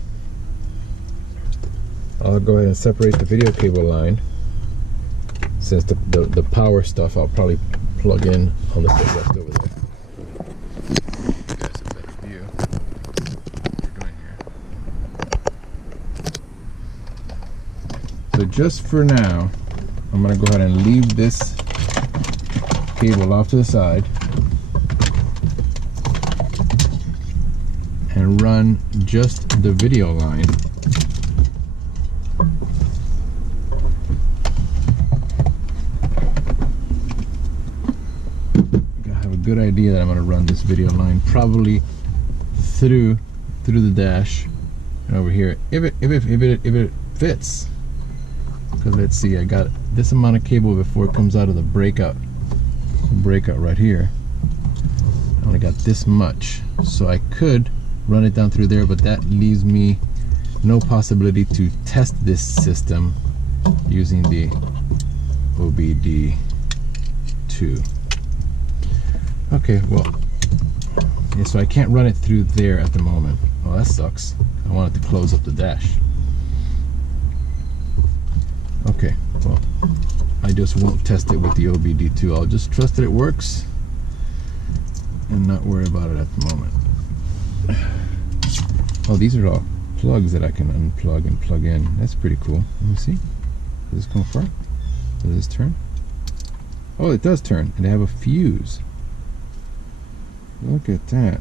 I'll go ahead and separate the video cable line, since the power stuff I'll probably plug in on the footrest over there. You guys a better view what we're doing here. So just for now, I'm going to go ahead and leave this cable off to the side and run just the video line good idea that I'm going to run this video line probably through the dash and over here if it fits, because let's see, I got this amount of cable before it comes out of the breakout right here. I only got this much, so I could run it down through there, but that leaves me no possibility to test this system using the OBD2. Okay, well, yeah, so I can't run it through there at the moment. Oh, that sucks. I wanted to close up the dash. Okay, well, I just won't test it with the OBD2. I'll just trust that it works and not worry about it at the moment. Oh, these are all plugs that I can unplug and plug in. That's pretty cool. Let me see. Does this come apart? Does this turn? Oh, it does turn, and they have a fuse. Look at that.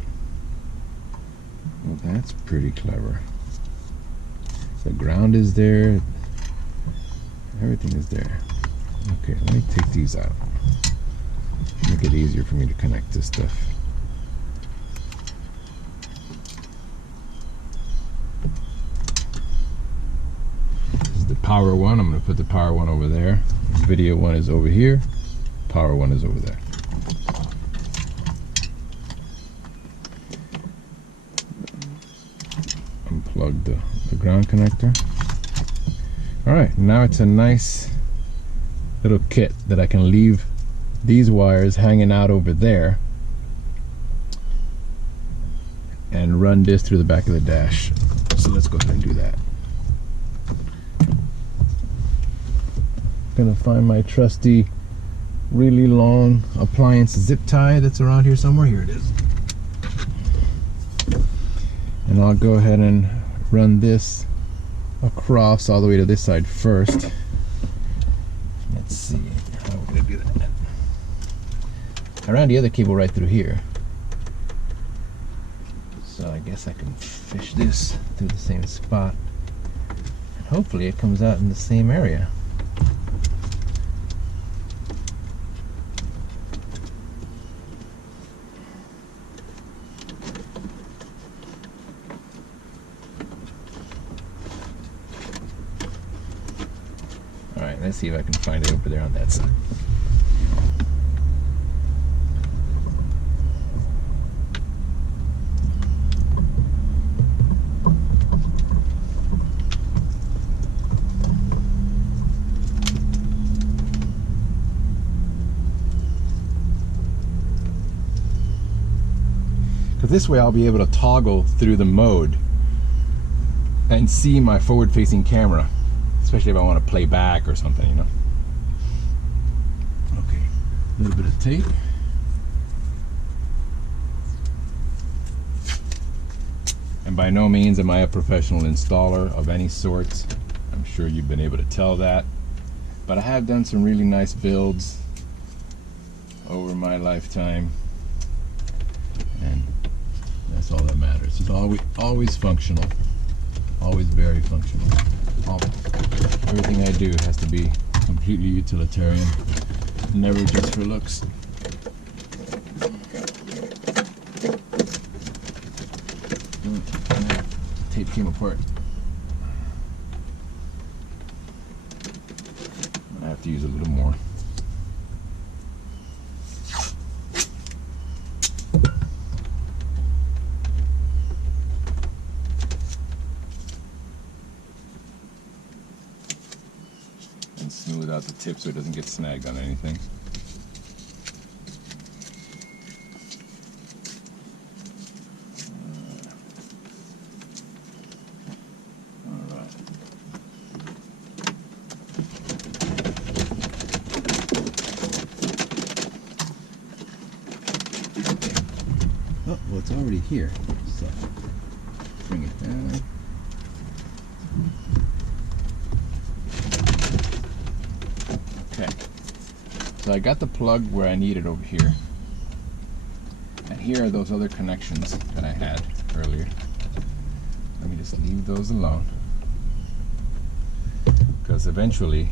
Well, that's pretty clever. The ground is there. Everything is there. Okay, let me take these out. Make it easier for me to connect this stuff. This is the power one. I'm going to put the power one over there. Video one is over here. Power one is over there. unplug the ground connector. Alright, now it's a nice little kit that I can leave these wires hanging out over there and run this through the back of the dash. So let's go ahead and do that. Gonna find my trusty really long appliance zip tie that's around here somewhere. Here it is. And I'll go ahead and run this across all the way to this side first. Let's see how we're gonna do that. I ran the other cable right through here, so I guess I can fish this through the same spot, and hopefully it comes out in the same area. Alright, let's see if I can find it over there on that side. Because this way I'll be able to toggle through the mode and see my forward-facing camera. Especially if I want to play back or something, you know. Okay, a little bit of tape. And by no means am I a professional installer of any sort. I'm sure you've been able to tell that. But I have done some really nice builds over my lifetime. And that's all that matters. It's always functional. Always very functional. Everything I do has to be completely utilitarian, never just for looks. Tape came apart. I have to use a little more. Smooth out the tip so it doesn't get snagged on anything. Alright. Oh, well, it's already here. So bring it down. So I got the plug where I need it over here, and here are those other connections that I had earlier. Let me just leave those alone, because eventually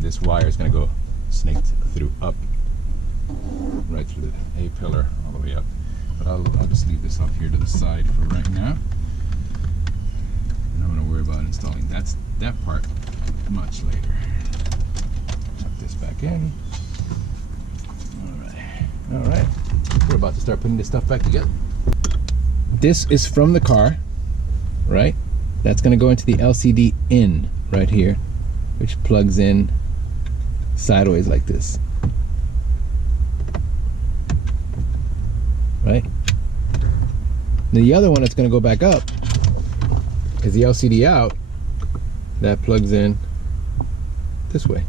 this wire is going to go snaked through up, right through the A-pillar all the way up. But I'll just leave this off here to the side for right now, and I'm going to worry about installing that part much later. Tuck this back in. Alright, we're about to start putting this stuff back together. This is from the car, right? That's going to go into the LCD in right here, which plugs in sideways like this. Right? The other one that's going to go back up is the LCD out that plugs in this way.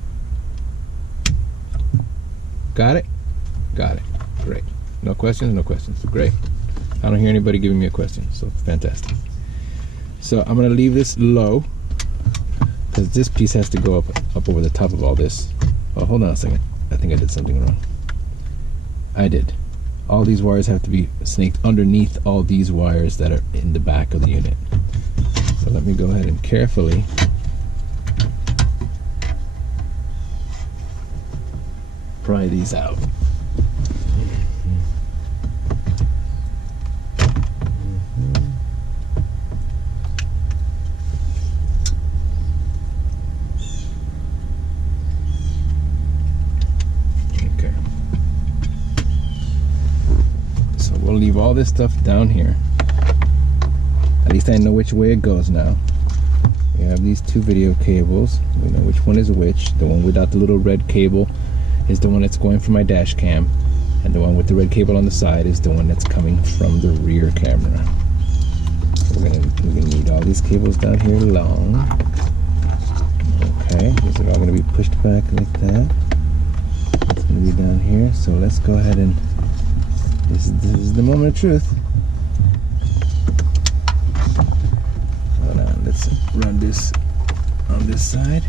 Got it? Got it. Great. No questions? No questions. Great. I don't hear anybody giving me a question, so fantastic. So I'm going to leave this low, because this piece has to go up over the top of all this. Oh, hold on a second. I think I did something wrong. I did. All these wires have to be snaked underneath all these wires that are in the back of the unit. So let me go ahead and carefully pry these out. We'll leave all this stuff down here At least I know which way it goes now. We have these two video cables. We know which one is which. The one without the little red cable is the one that's going from my dash cam, and the one with the red cable on the side is the one that's coming from the rear camera. So we're gonna need all these cables down here long. Okay, these are all gonna be pushed back like that. It's gonna be down here. So let's go ahead and this is the moment of truth. Hold on, let's run this on this side.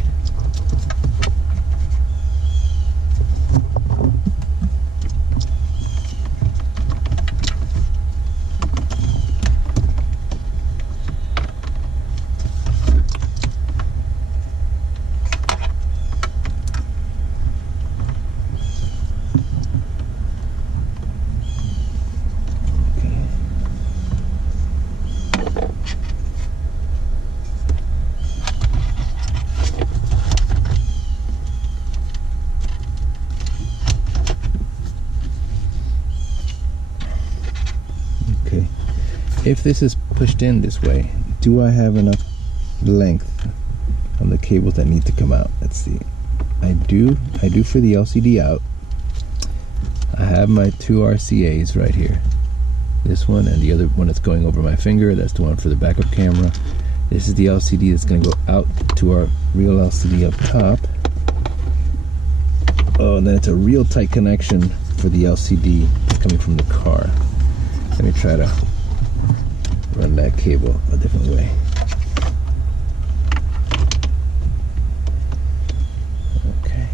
If this is pushed in this way, do I have enough length on the cables that need to come out? Let's see. I do for the LCD out. I have my two RCAs right here. This one and the other one that's going over my finger. That's the one for the backup camera. This is the LCD that's going to go out to our real LCD up top. Oh, and then it's a real tight connection for the LCD that's coming from the car. Let me try to run that cable a different way. Okay.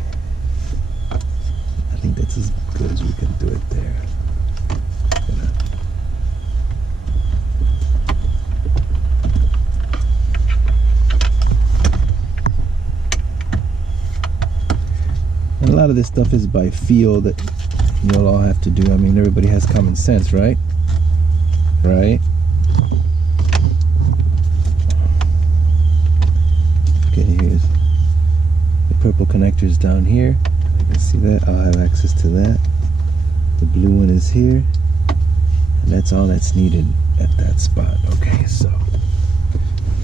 I think that's as good as we can do it there. And a lot of this stuff is by feel that you'll all have to do. I mean, everybody has common sense, right? Right? Okay, here's the purple connectors down here. I can see that. I'll have access to that. The blue one is here, and that's all that's needed at that spot. Okay, so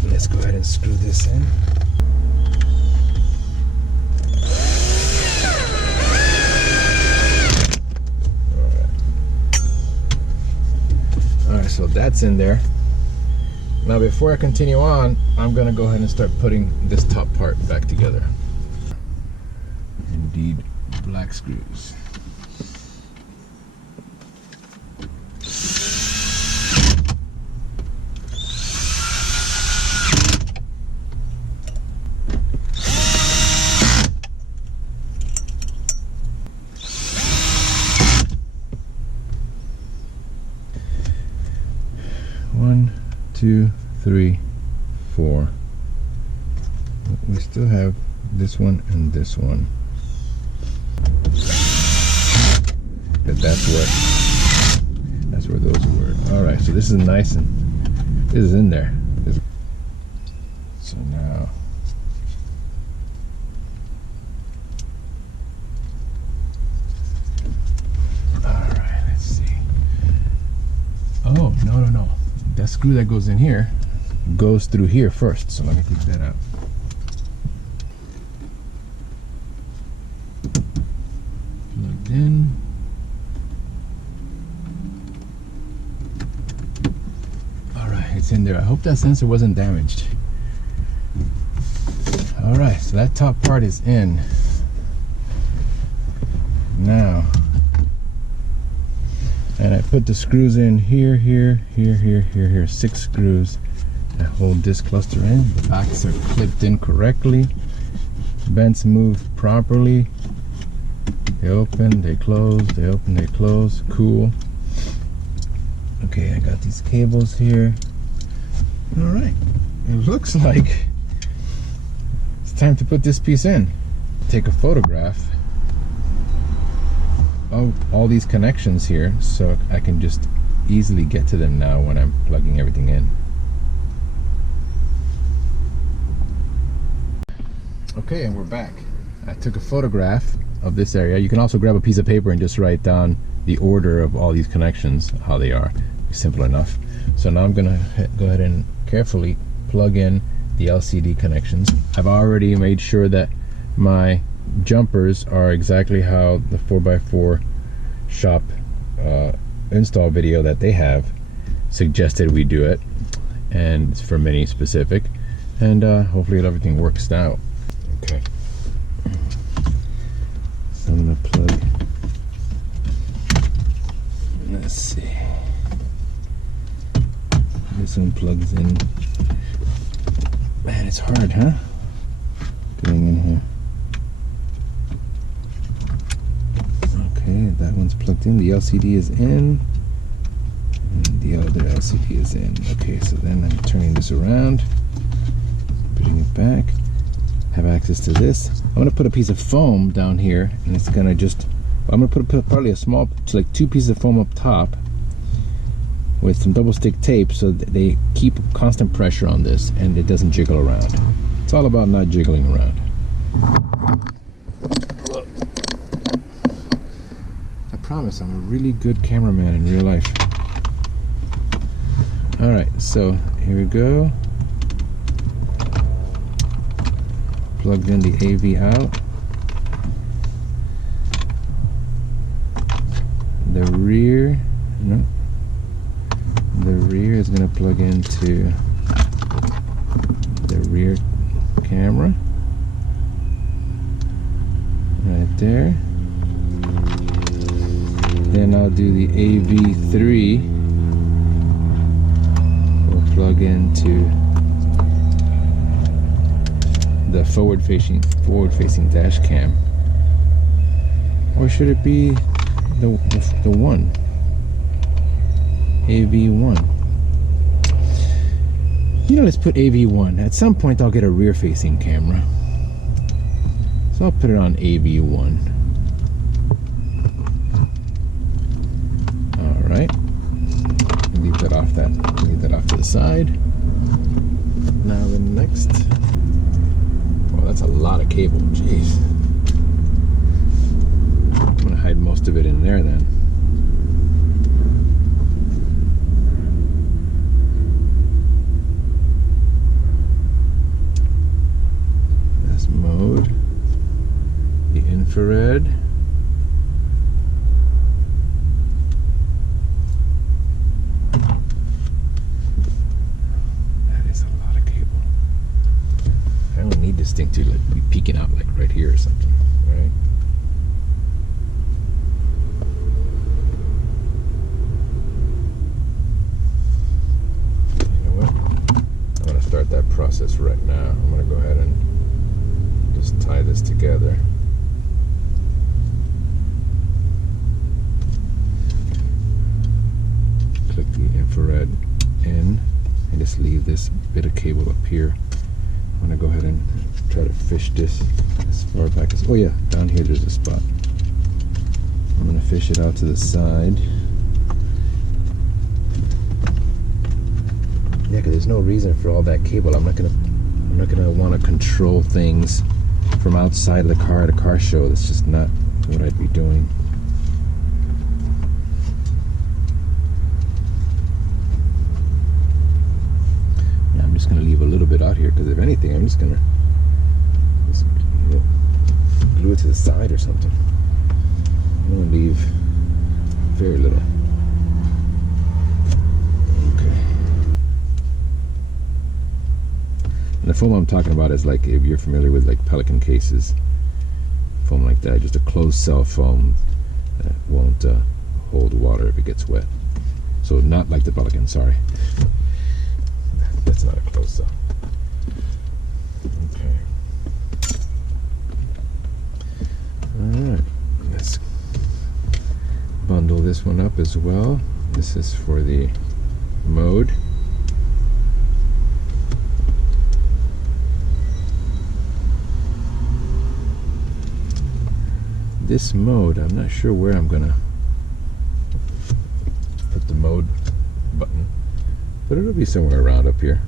let's go ahead and screw this in. Alright, so that's in there. Now before I continue on, I'm going to go ahead and start putting this top part back together. Indeed, black screws. One, two, three, four. We still have this one and this one. But that's where those were. All right, so this is nice and this is in there. So now all right, let's see. Oh, no. That screw that goes in here goes through here first, so let me take that out. Plugged in. Alright, it's in there. I hope that sensor wasn't damaged. Alright, so that top part is in. Now, and I put the screws in here, 6 screws that hold this cluster in. The backs are clipped in correctly. Vents move properly. They open, they close, they open, they close. Cool. Okay, I got these cables here. Alright, it looks like it's time to put this piece in. Take a photograph of all these connections here so I can just easily get to them now when I'm plugging everything in. Okay, and we're back. I took a photograph of this area. You can also grab a piece of paper and just write down the order of all these connections, how they are. simple enough. So now I'm gonna go ahead and carefully plug in the LCD connections. I've already made sure that my jumpers are exactly how the 4x4 shop install video that they have suggested we do it, and it's for Mini specific, and hopefully everything works out. Okay, so I'm gonna plug, let's see, this one plugs in. Man, it's hard, huh? Getting in here. Okay, that one's plugged in. The LCD is in. And the other LCD is in. Okay, so then I'm turning this around, putting it back. Have access to this. I'm gonna put a piece of foam down here, and it's gonna just, I'm gonna put probably a small, like 2 pieces of foam up top with some double stick tape so that they keep constant pressure on this and it doesn't jiggle around. It's all about not jiggling around. Look. I promise I'm a really good cameraman in real life. Alright, so here we go. Plugged in the AV out. The rear, no. The rear is going to plug into the rear camera right there. Then I'll do the AV3. We'll plug into the forward-facing dash cam. Or should it be the one? AV1. You know, let's put AV1. At some point I'll get a rear-facing camera, so I'll put it on AV1. All right. Leave that off to the side. Now the next. Well, that's a lot of cable. Jeez. I'm gonna hide most of it in there then. Mode, the infrared, that is a lot of cable. I don't need this thing to like be peeking out like right here or something, right? You know what? I'm gonna start that process right now. I'm gonna go ahead and just tie this together. Click the infrared in and just leave this bit of cable up here. I'm gonna go ahead and try to fish this as far back as, oh yeah, down here there's a spot. I'm gonna fish it out to the side. Yeah, because there's no reason for all that cable. I'm not gonna want to control things from outside of the car at a car show. That's just not what I'd be doing. Yeah, I'm just going to leave a little bit out here because if anything, I'm just going to glue it to the side or something. I'm going to leave very little. And the foam I'm talking about is like, if you're familiar with like Pelican cases, foam like that, just a closed cell foam that won't hold water if it gets wet. So not like the Pelican, sorry. That's not a closed cell. Okay. Alright, let's bundle this one up as well. This is for the mode. This mode, I'm not sure where I'm gonna put the mode button, but it'll be somewhere around up here.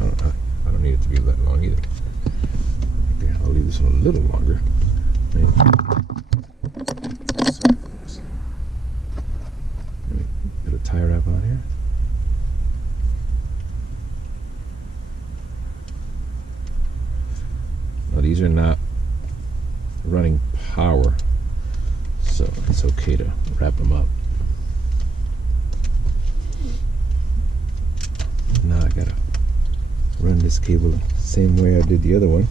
I don't need it to be that long either. Okay, I'll leave this one a little longer. Maybe. Let me put a tie on here. Well, these are not running power, so it's okay to wrap them up. Now I gotta run this cable the same way I did the other one.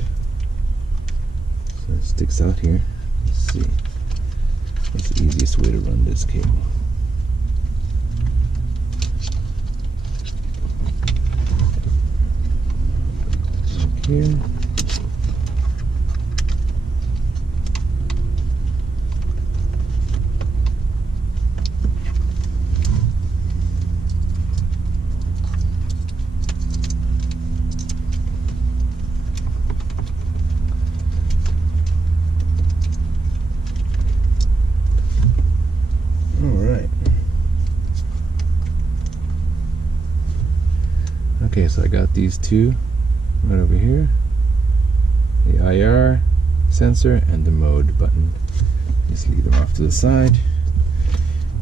So it sticks out here. Let's see. What's the easiest way to run this cable? Here. Okay, so I got these two right over here, the IR sensor and the mode button. Just leave them off to the side,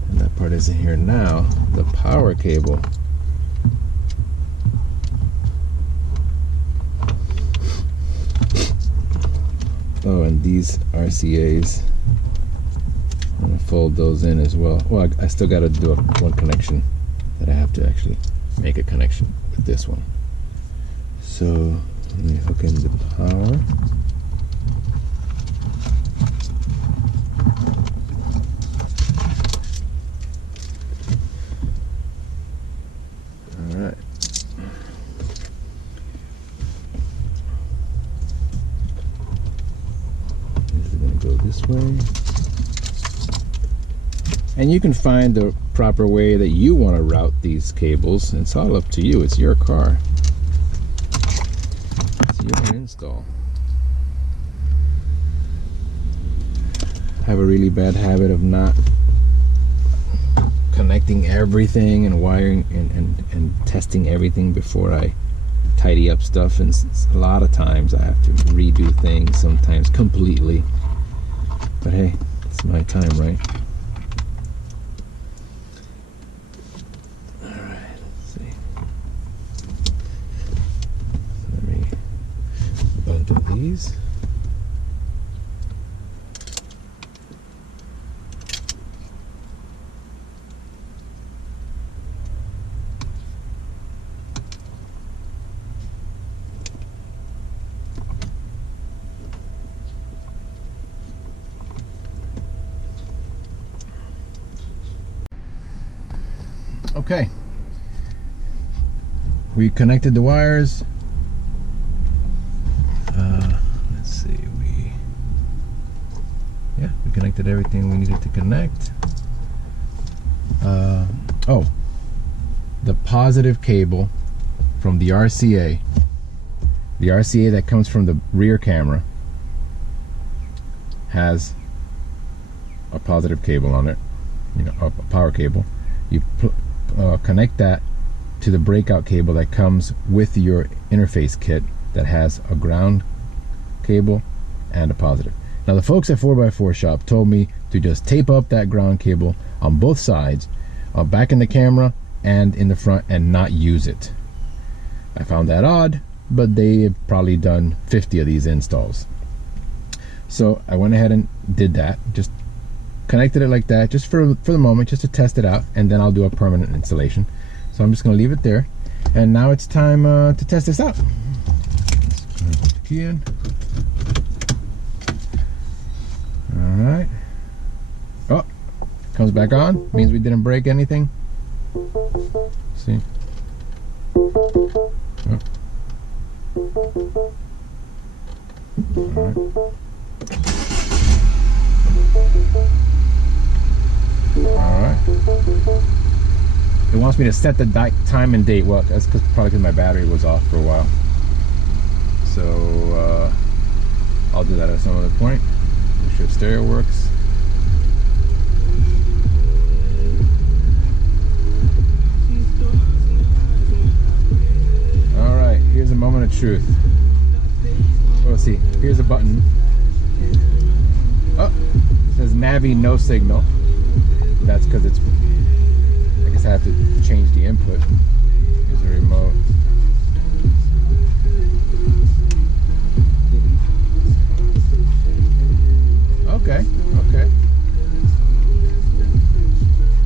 and that part is in here now. The power cable, oh, and these RCAs, I'm gonna fold those in as well. Well, I still got to do one connection that I have to actually make a connection with this one. So let me hook in the power. All right. This is going to go this way. And you can find the proper way that you want to route these cables. It's all up to you. It's your car. It's your install. I have a really bad habit of not connecting everything and wiring and testing everything before I tidy up stuff. And a lot of times I have to redo things, sometimes completely. But hey, it's my time, right? These. Okay, we connected the wires. We connected everything we needed to connect. Oh, the positive cable from the RCA that comes from the rear camera has a positive cable on it, you know, a power cable. You connect that to the breakout cable that comes with your interface kit that has a ground cable and a positive. Now the folks at 4x4 Shop told me to just tape up that ground cable on both sides, back in the camera and in the front, and not use it. I found that odd, but they have probably done 50 of these installs. So I went ahead and did that, just connected it like that, just for the moment, just to test it out, and then I'll do a permanent installation. So I'm just gonna leave it there, and now it's time to test this out. Put the key in. Alright. Oh, comes back on. Means we didn't break anything. See? Oh. Alright. Alright. It wants me to set the time and date. Well, that's probably because my battery was off for a while. So I'll do that at some other point. Make sure stereo works. Alright, here's a moment of truth. Oh, let's see. Here's a button. Oh, it says Navi no signal. That's because it's, like I have to change the input. Here's the remote. Okay, okay.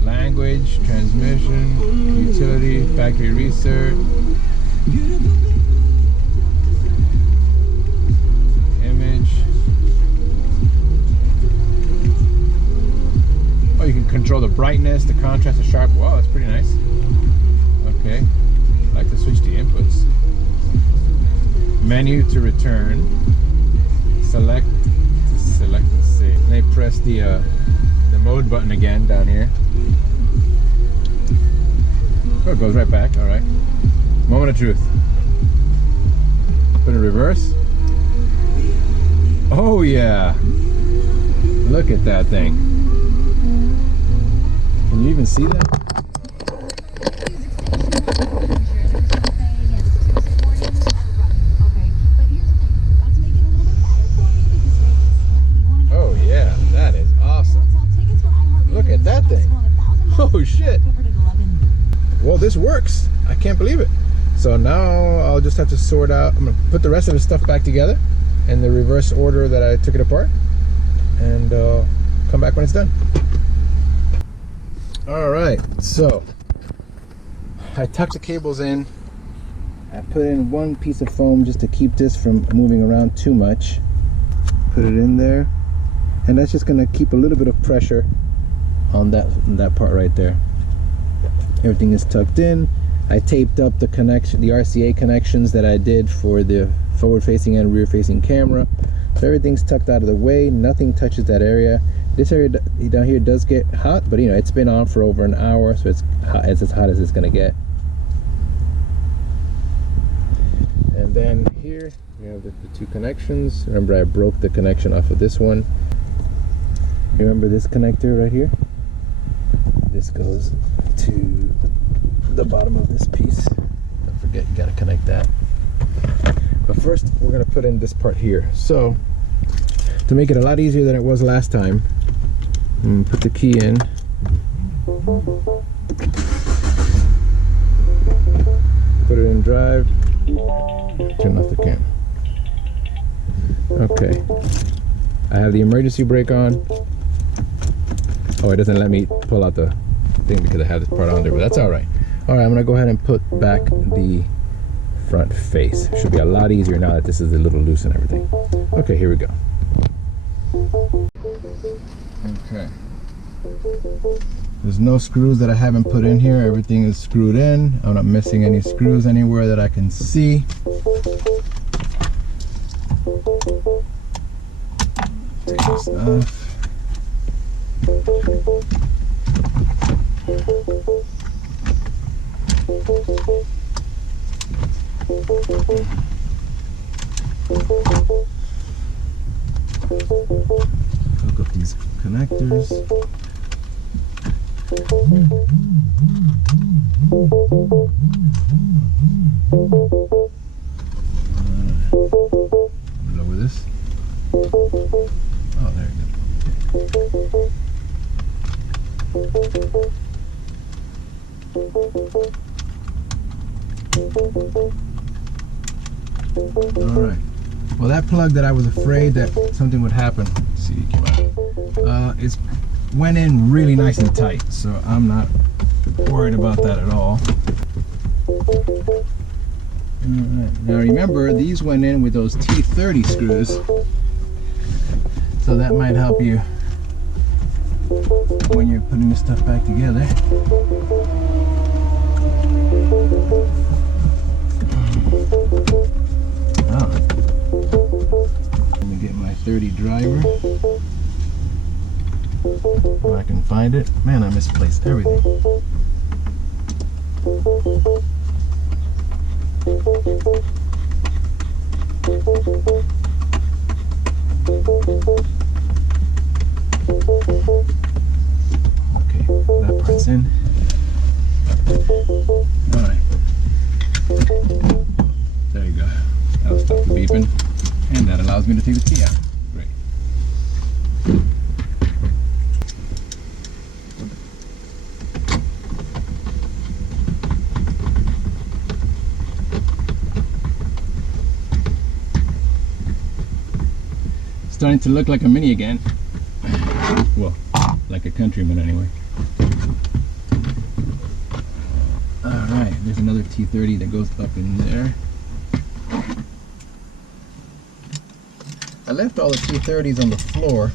Language, transmission, utility, factory reset. Image. Oh, you can control the brightness, the contrast, the sharp. Wow, that's pretty nice. Okay. I like to switch the inputs. Menu to return. Select and save. And I press the mode button again down here. Oh, it goes right back. All right. Moment of truth. Put it in reverse. Oh yeah. Look at that thing. Can you even see that? Oh yeah, that is awesome. Look at that thing. Oh shit. Well, this works. I can't believe it. So now I'll just have to sort out. I'm gonna put the rest of the stuff back together in the reverse order that I took it apart, and come back when it's done. All right, so I tucked the cables in. I put in one piece of foam just to keep this from moving around too much. Put it in there, and that's just gonna keep a little bit of pressure on that part right there. Everything is tucked in. I taped up the RCA connections that I did for the forward-facing and rear-facing camera. So everything's tucked out of the way. Nothing touches that area. This area down here does get hot, but you know, it's been on for over an hour, so it's as hot as it's gonna get. And then here we have the two connections. Remember, I broke the connection off of this one. Remember this connector right here? This goes to the bottom of this piece. Don't forget, you gotta connect that. But first, we're gonna put in this part here. So, to make it a lot easier than it was last time, I'm gonna put the key in. Put it in drive. Turn off the camera. Okay. I have the emergency brake on. Oh, it doesn't let me pull out the thing because I have this part on there, but that's all right. All right, I'm gonna go ahead and put back the front face. Should be a lot easier now that this is a little loose and everything. Okay, here we go. Okay. There's no screws that I haven't put in here. Everything is screwed in. I'm not missing any screws anywhere that I can see. Take this off. Hook up these connectors. Lower this. Oh, there you go. Alright. Well, that plug that I was afraid that something would happen, let's see, it came out. It went in really nice and tight, so I'm not worried about that at all. Alright. Now remember, these went in with those T30 screws, so that might help you when you're putting this stuff back together. Let me get my 30 driver. If I can find it. Man, I misplaced everything. Okay, that part's in. Alright. There you go. That'll stop the beeping. And that allows me to take the key out. Great. starting to look like a Mini again. Well, like a Countryman anyway. Alright, there's another T30 that goes up in there. I left all the T30s on the floor.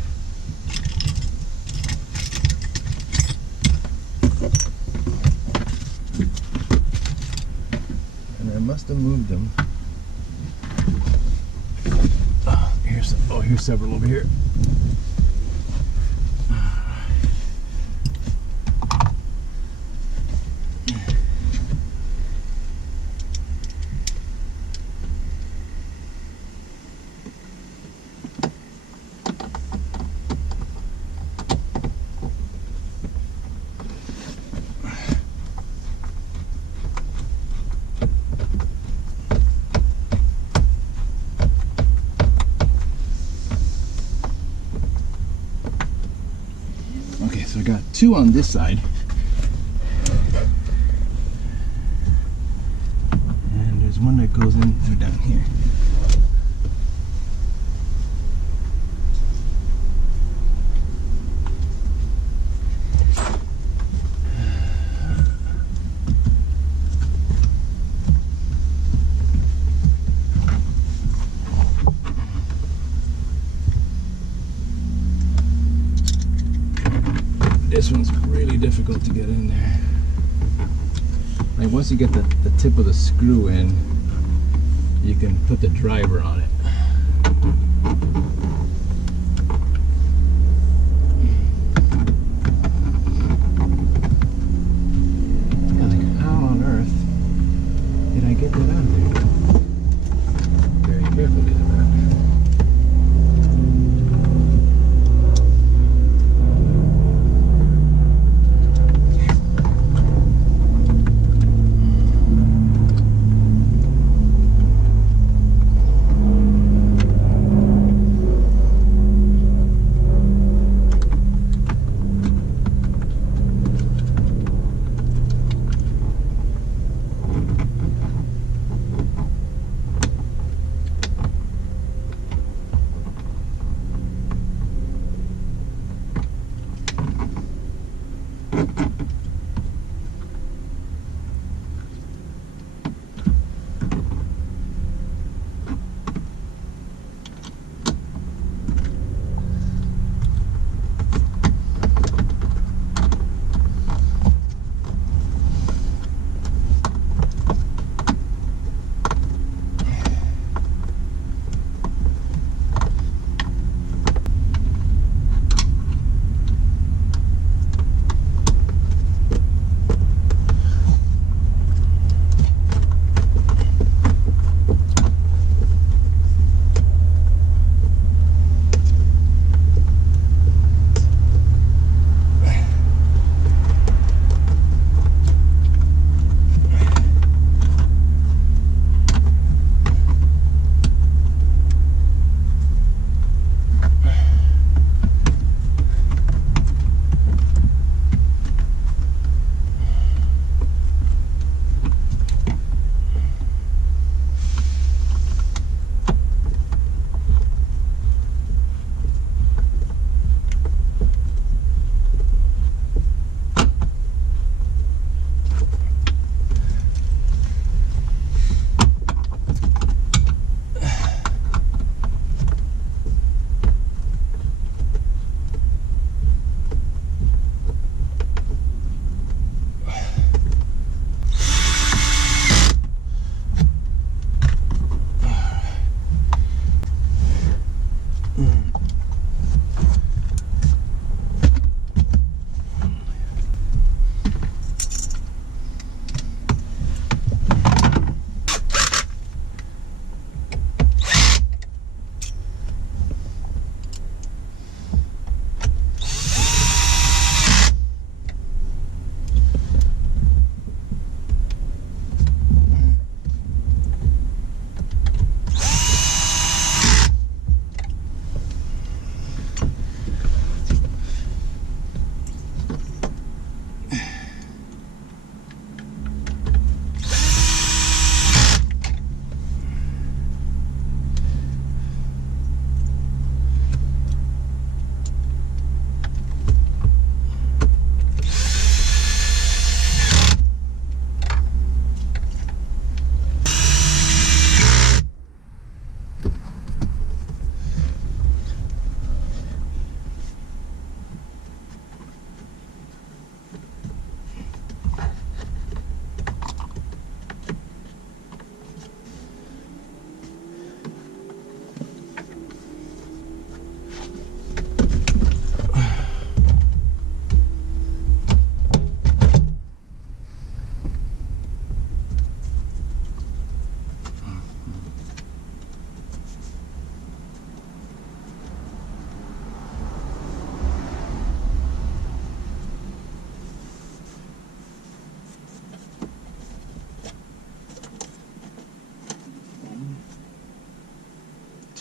And I must have moved them. Here's several over here. So I got two on this side, and there's one that goes in through down here. This one's really difficult to get in there. Like once you get the tip of the screw in, you can put the driver on it. Yeah, like how on earth did I get that out of there? Very carefully about it.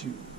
to